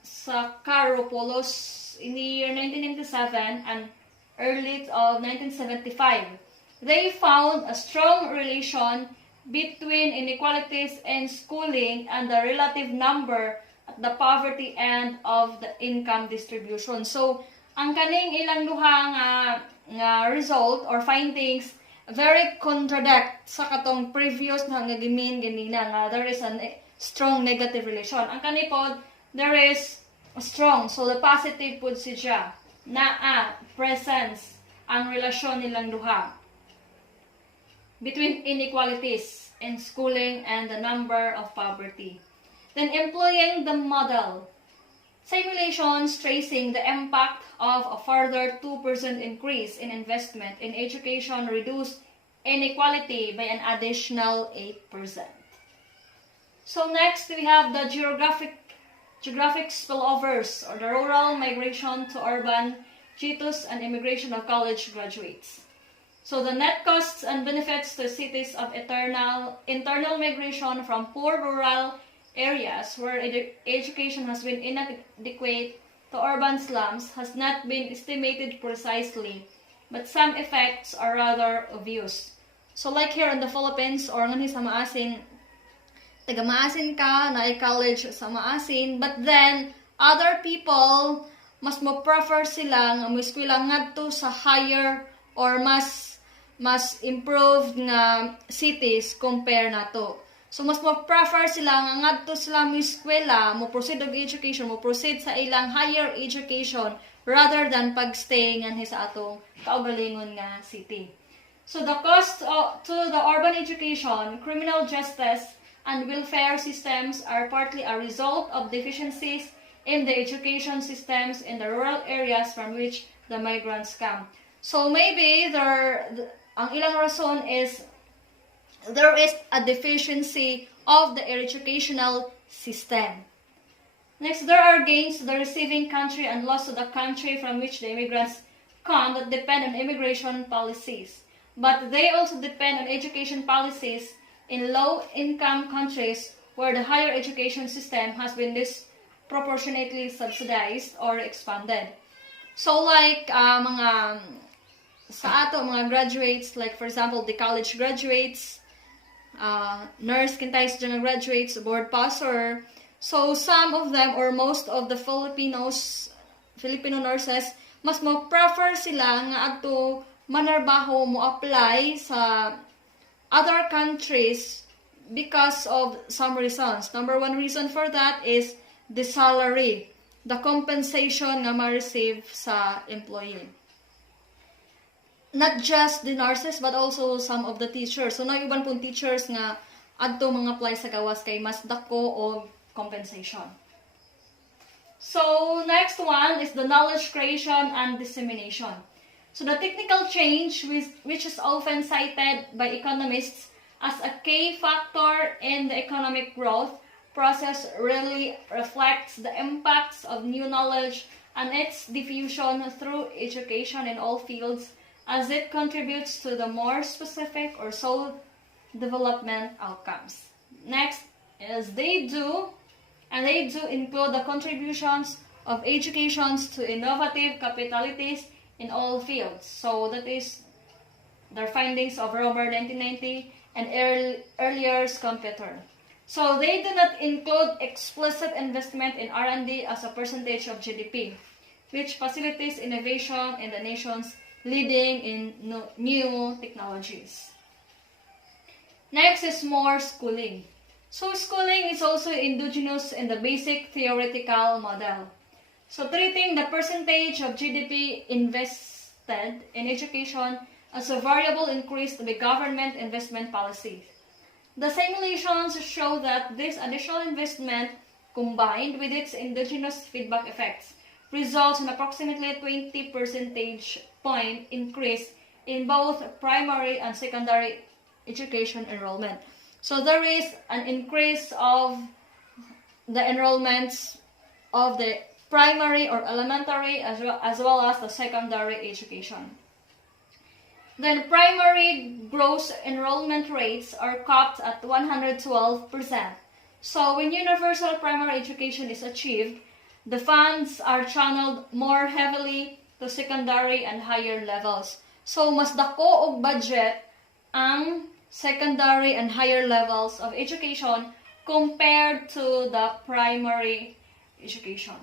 Sakharopoulos in the year 1997 and early of 1975, they found a strong relation between inequalities in schooling and the relative number at the poverty end of the income distribution. So, ang kaning ilang duha nga result or findings very contradict sa katong previous na nga gimin ganina nga there is a strong negative relation. Ang kanipod, there is a strong, so the positive pud siya na presence ang relasyon nilang duha between inequalities in schooling and the number of poverty. Then employing the model, simulations tracing the impact of a further 2% increase in investment in education reduced inequality by an additional 8%. So next we have the geographic spillovers or the rural migration to urban G2s and immigration of college graduates. So the net costs and benefits to cities of internal migration from poor rural areas where education has been inadequate to urban slums has not been estimated precisely, but some effects are rather obvious. So like here in the Philippines, or nga sa Maasin, taga Maasin ka, na college sa Maasin, but then other people mas mo prefer sila nga mo eskwela ngadto sa higher or mas improved nga cities compare nato. So mas mo prefer sila nga ngadto sila mo eskwela, mo proceed og education, mo proceed sa ilang higher education rather than pagstay ngan sa atong kaugalingon nga city. So the cost to the urban education, criminal justice, and welfare systems are partly a result of deficiencies in the education systems in the rural areas from which the migrants come. So maybe ang ilang rason is there is a deficiency of the educational system. Next, there are gains to the receiving country and loss to the country from which the immigrants come that depend on immigration policies. But they also depend on education policies in low-income countries where the higher education system has been disproportionately subsidized or expanded. So like mga sa ato mga graduates, like for example the college graduates, nurse kintay sa graduates, board passer. So some of them or most of the Filipino nurses mas mo prefer sila nga adto manarbaho mo apply sa other countries because of some reasons. Number one reason for that is the salary, the compensation nga ma-receive sa employee. Not just the nurses but also some of the teachers. So na iban pong teachers nga adto mga apply sa gawas kay mas dako og compensation. So next one is the knowledge creation and dissemination. So the technical change which is often cited by economists as a key factor in the economic growth process really reflects the impacts of new knowledge and its diffusion through education in all fields as it contributes to the more specific or soul development outcomes. Next is they do include the contributions of educations to innovative capabilities in all fields. So that is their findings of Romer 1990 and earlier's computer. So they do not include explicit investment in R&D as a percentage of GDP, which facilitates innovation in the nations leading in new technologies. Next is more schooling. So schooling is also endogenous in the basic theoretical model. So treating the percentage of GDP invested in education as a variable increase to the government investment policies. The simulations show that this additional investment, combined with its endogenous feedback effects, results in approximately a 20 percentage point increase in both primary and secondary education enrollment. So there is an increase of the enrollments of the primary or elementary as well as the secondary education. Then primary gross enrollment rates are capped at 112%. So when universal primary education is achieved, the funds are channeled more heavily to secondary and higher levels. So mas dako og budget ang secondary and higher levels of education compared to the primary education.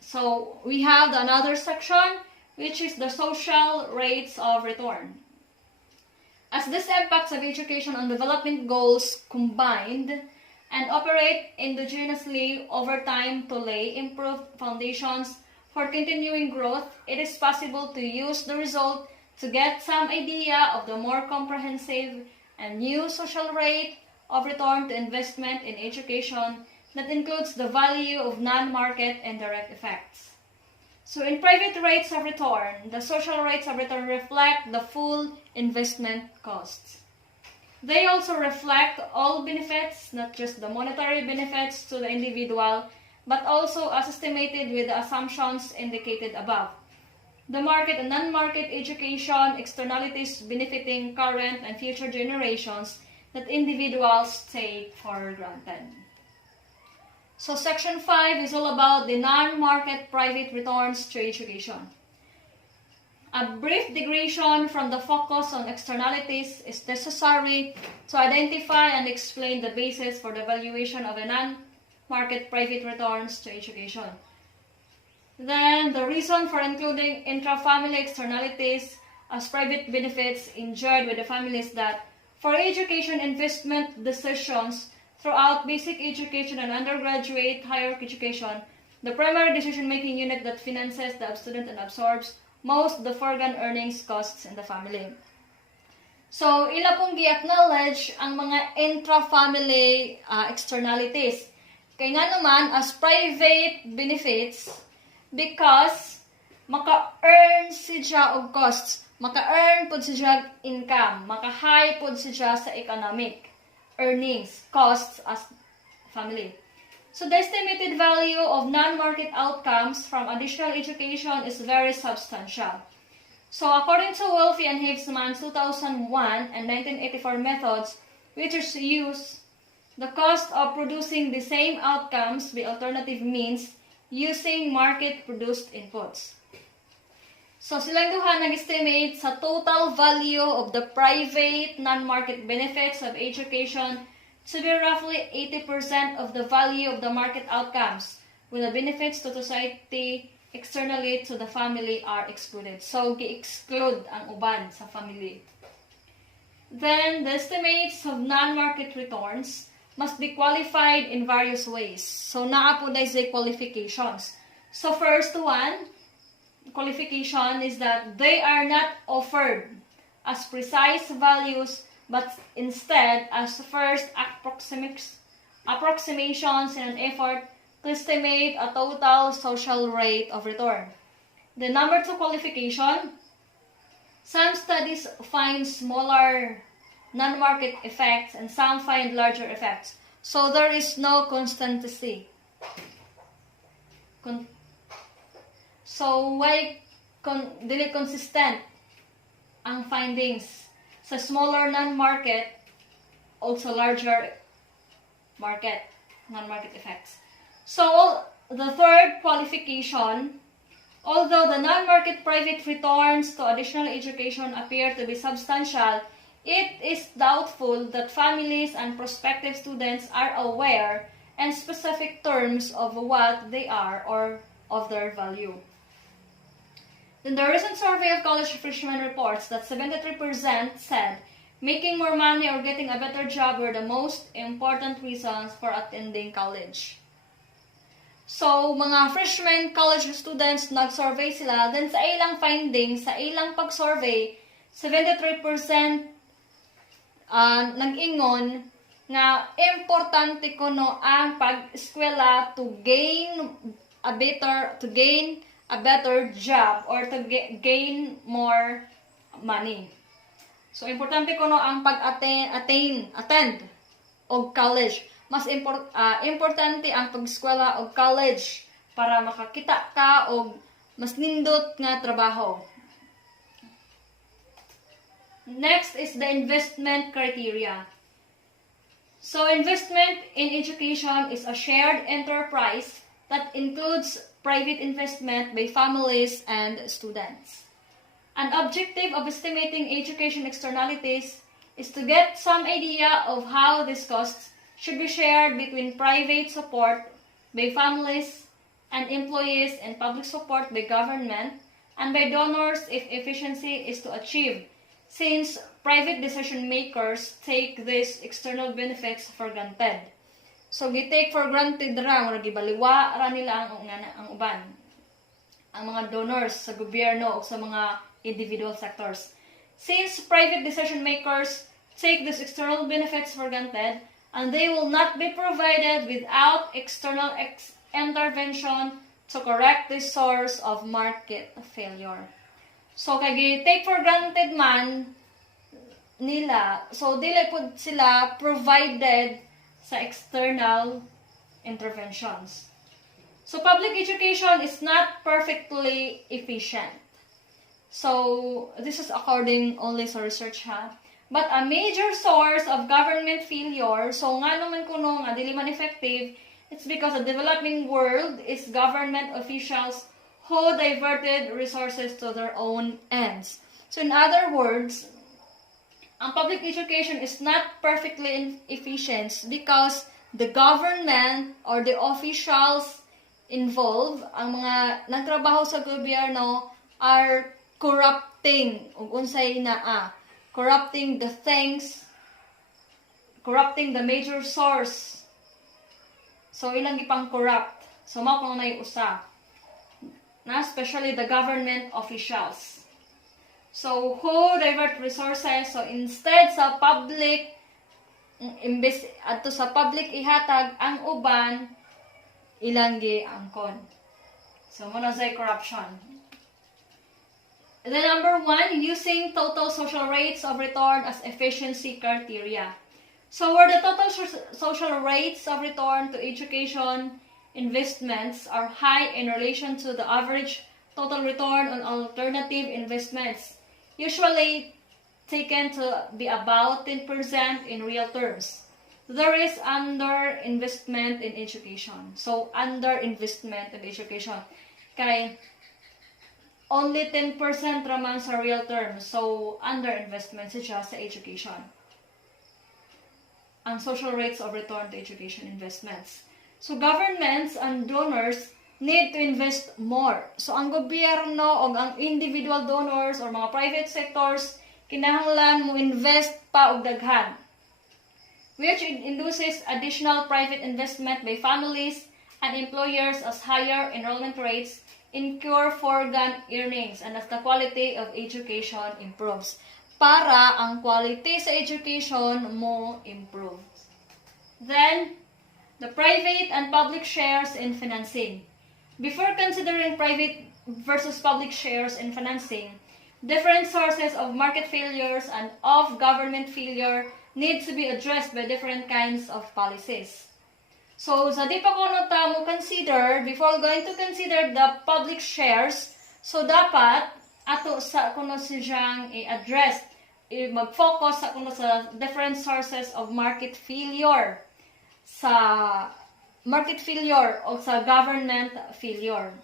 So we have another section, which is the social rates of return. As these impacts of education on development goals combined and operate endogenously over time to lay improved foundations for continuing growth, it is possible to use the result to get some idea of the more comprehensive and new social rate of return to investment in education that includes the value of non-market and direct effects. So in private rates of return, the social rates of return reflect the full investment costs. They also reflect all benefits, not just the monetary benefits to the individual, but also as estimated with the assumptions indicated above. The market and non-market education externalities benefiting current and future generations that individuals take for granted. So section 5 is all about the non-market private returns to education. A brief digression from the focus on externalities is necessary to identify and explain the basis for the valuation of a non-market private returns to education. Then, the reason for including intra-family externalities as private benefits enjoyed with the family is that for education investment decisions throughout basic education and undergraduate higher education, the primary decision-making unit that finances the student and absorbs most the foregone earnings costs in the family. So, ila pong gi-acknowledge ang mga intra-family externalities. Kaya nga naman, as private benefits, because maka-earn siya og costs, maka-earn po siya income, maka-high po siya sa economic earnings, costs as family. So the estimated value of non-market outcomes from additional education is very substantial. So according to Wolfe and Havesman's 2001 and 1984 methods, which use the cost of producing the same outcomes by alternative means using market-produced inputs. So silang duha nag-estimate sa total value of the private non-market benefits of education to be roughly 80% of the value of the market outcomes, with the benefits to society externally to the family are excluded. So, gi-exclude ang uban sa family. Then, the estimates of non-market returns must be qualified in various ways. So, naa po dahil sa qualifications. So, first one, qualification is that they are not offered as precise values but instead as first approximations in an effort to estimate a total social rate of return. The number 2 qualification, some studies find smaller non-market effects and some find larger effects. So there is no constancy. So why dili consistent ang findings sa smaller non-market, also larger market, non-market effects. So, the third qualification, although the non-market private returns to additional education appear to be substantial, it is doubtful that families and prospective students are aware and specific terms of what they are or of their value. Then the recent survey of college freshmen reports that 73% said making more money or getting a better job were the most important reasons for attending college. So, mga freshman college students, nag-survey sila. Then sa ilang findings, sa ilang pag-survey, 73% nag-ingon nga importante ko no ang pag-eskwela to gain a better job or to gain more money. So, importante ko no ang attend og college. Mas importante ang pag-eskwela og college para makakita ka og mas nindot nga trabaho. Next is the investment criteria. So, investment in education is a shared enterprise that includes private investment by families and students. An objective of estimating education externalities is to get some idea of how these costs should be shared between private support by families and employees and public support by government and by donors if efficiency is to achieve, since private decision makers take these external benefits for granted. So, gi-take for granted ra, mura gibaliwa ra nila ang uban. Ang mga donors sa gobyerno o sa mga individual sectors. Since private decision makers take these external benefits for granted, and they will not be provided without external intervention to correct this source of market failure. So, kay take for granted man nila, so dili pud sila provided sa external interventions. So, public education is not perfectly efficient. So, this is according only sa research ha. But a major source of government failure, so nga naman kuno nga dili man effective, it's because the developing world is government officials who diverted resources to their own ends. So in other words, ang public education is not perfectly efficient because the government or the officials involved, ang mga nagtrabaho sa gobyerno are corrupting, corrupting the things, corrupting the major source. So, ilang ipang corrupt. So, mao na usa. Na especially the government officials. So, who divert resources? So, instead sa public, sa public ihatag ang uban, ilang giangkon. So, muna say corruption. The number 1, using total social rates of return as efficiency criteria. So, where the total social rates of return to education investments are high in relation to the average total return on alternative investments, usually taken to be about 10% in real terms, there is under-investment in education. So, under-investment in education. Kay only 10% raman sa real terms. So, under-investment siya sa education. Ang social rates of return to education investments. So, governments and donors need to invest more. So, ang gobyerno o ang individual donors or mga private sectors, kinahanglan mo invest pa og daghan, which induces additional private investment by families and employers as higher enrollment rates incur foregone earnings and as the quality of education improves. Para ang quality sa education mo improve. Then, the private and public shares in financing. Before considering private versus public shares in financing, different sources of market failures and of government failure need to be addressed by different kinds of policies. So, sa di pa ko mo consider, before going to consider the public shares, so dapat ato sa kuno siyang i-address, mag-focus sa kuno sa different sources of market failure, sa market failure o sa government failure.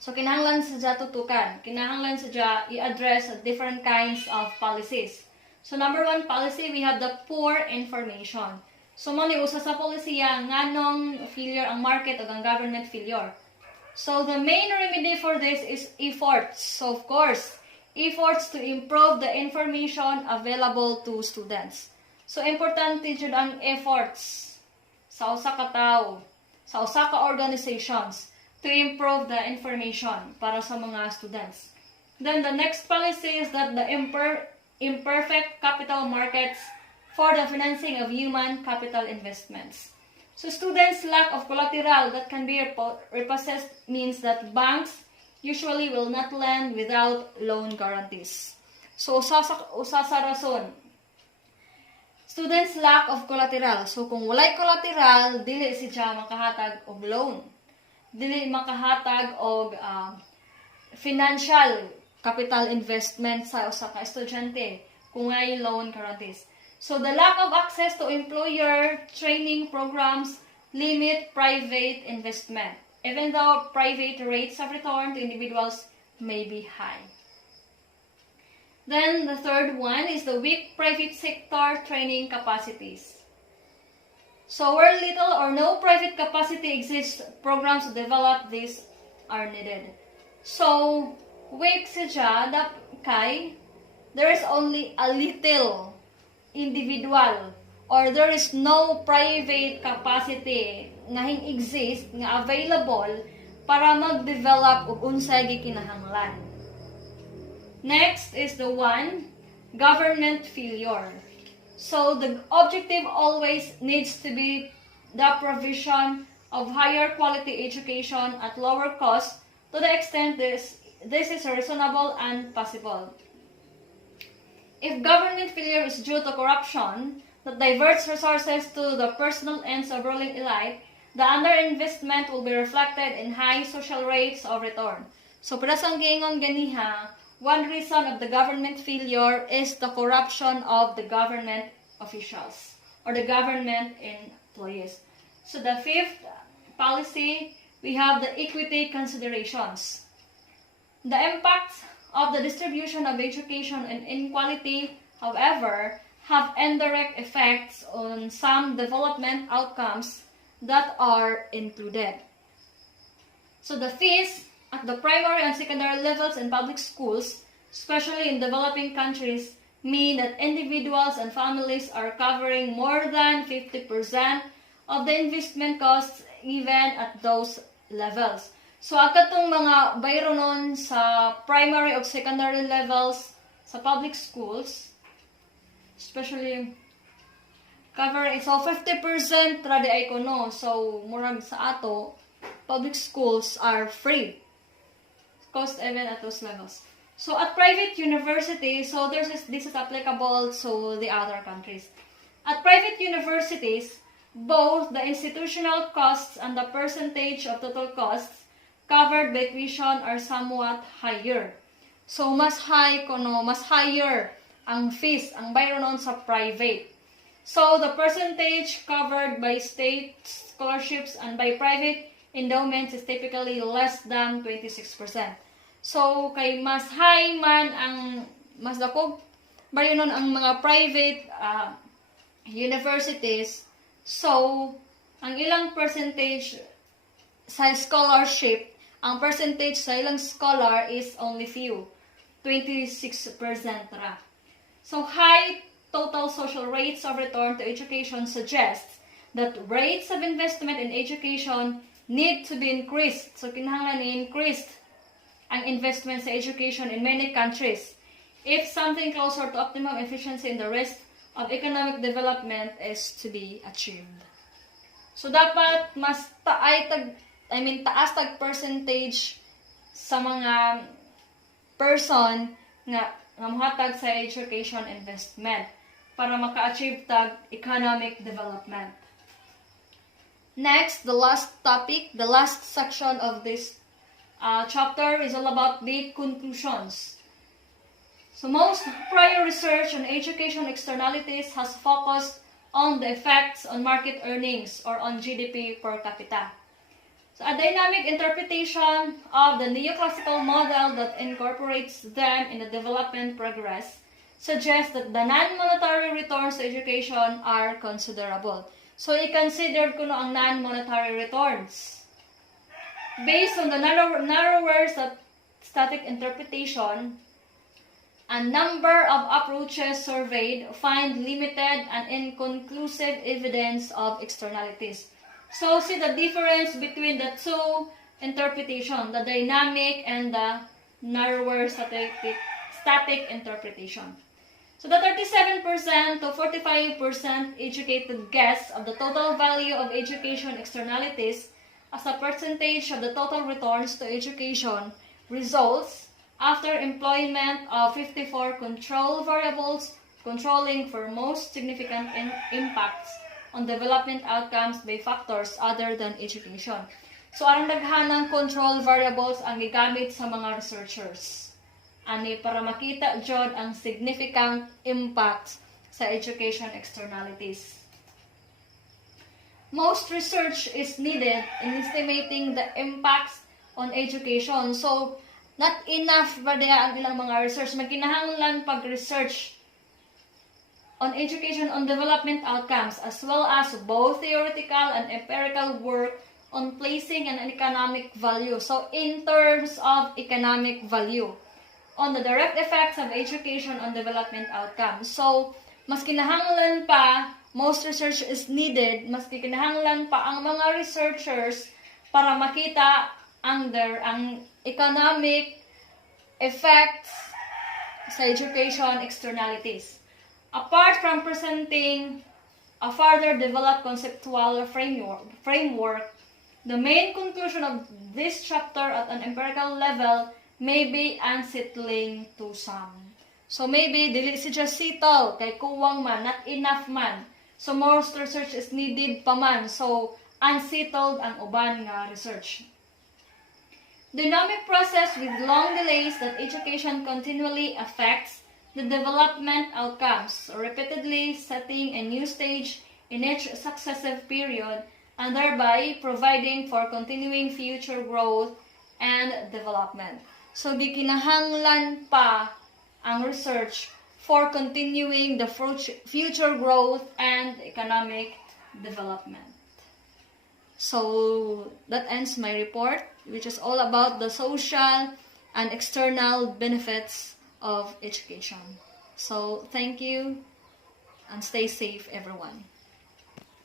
So, kinahanglan sa tutukan, kinahanglan sa i-address different kinds of policies. So, number 1 policy, we have the poor information. So, mali usa sa polisiya nganong failure ang market o ang government failure. So, the main remedy for this is efforts. So, of course, efforts to improve the information available to students. So, importante jud ang efforts sa usa ka tawo, sa usa ka organizations to improve the information para sa mga students. Then, the next policy is that the imperfect capital markets for the financing of human capital investments. So, students' lack of collateral that can be repossessed means that banks usually will not lend without loan guarantees. So, usa sa rason. Students lack of collateral. So, kung walay collateral, dili siya makahatag og loan. Dili makahatag og financial capital investment sa usa ka estudyante kung ay loan guarantees. So, the lack of access to employer training programs limit private investment, even though private rates of return to individuals may be high. Then, the third one is the weak private sector training capacities. So, where little or no private capacity exists, programs to develop this are needed. So, weak siya kay there is only a little individual or there is no private capacity nga exist nga available para mag-develop og unsay gikinahanglan. Next is the one, government failure. So the objective always needs to be the provision of higher quality education at lower cost to the extent this is reasonable and possible. If government failure is due to corruption that diverts resources to the personal ends of ruling elite, the underinvestment will be reflected in high social rates of return. So, para sa giingon ganiha, one reason of the government failure is the corruption of the government officials or the government employees. So, the fifth policy, we have the equity considerations. The impact of the distribution of education and inequality, however, have indirect effects on some development outcomes that are included. So the fees at the primary and secondary levels in public schools, especially in developing countries, mean that individuals and families are covering more than 50% of the investment costs even at those levels. So, akatong mga bayro nun sa primary o secondary levels sa public schools, especially covering, so 50% radi ay kuno. So, murag sa ato, public schools are free. Cost even at those levels. So, at private universities, so this is applicable to the other countries. At private universities, both the institutional costs and the percentage of total costs covered by tuition are somewhat higher. So, mas higher ang fees, ang bayro nun sa private. So, the percentage covered by state scholarships and by private endowments is typically less than 26%. So, kay mas high man ang mas dakog bayro nun ang mga private universities. So, ang ilang percentage sa scholarship, ang percentage sa ilang scholar is only few, 26% ra. So, high total social rates of return to education suggests that rates of investment in education need to be increased. So, kinahanglan i-increased ang investment sa education in many countries if something closer to optimum efficiency in the rest of economic development is to be achieved. So, dapat mas taas tag percentage sa mga person nga mahatag sa education investment para maka-achieve tag economic development. Next, the last topic, the last section of this chapter is all about the conclusions. So most prior research on education externalities has focused on the effects on market earnings or on GDP per capita. So a dynamic interpretation of the neoclassical model that incorporates them in the development progress suggests that the non-monetary returns to education are considerable. So i-consider ko ang non-monetary returns. Based on the narrower static interpretation, a number of approaches surveyed find limited and inconclusive evidence of externalities. So, see the difference between the two interpretations, the dynamic and the narrower static interpretation. So, the 37% to 45% educated guess of the total value of education externalities as a percentage of the total returns to education results after employment of 54 control variables controlling for most significant impacts on development outcomes by factors other than education. So, arang daghanang control variables ang gigamit sa mga researchers. Ani para makita jud ang significant impacts sa education externalities. Most research is needed in estimating the impacts on education. So, not enough ba diya ang ilang mga research. Magkinahanglan pag-research on education on development outcomes as well as both theoretical and empirical work on placing an economic value. So, in terms of economic value, on the direct effects of education on development outcomes. So, mas kinahanglan pa, most research is needed, mas kinahanglan pa ang mga researchers para makita ang economic effects sa education externalities. Apart from presenting a further developed conceptual framework, the main conclusion of this chapter at an empirical level may be unsettling to some. So maybe dili si just settle kay kuwang man, not enough man. So most research is needed pa man. So unsettled ang uban nga research. Dynamic process with long delays that education continually affects the development outcomes, repeatedly setting a new stage in each successive period and thereby providing for continuing future growth and development. So, gikinahanglan pa ang research for continuing the future growth and economic development. So, that ends my report, which is all about the social and external benefits of education. So, thank you and stay safe, everyone.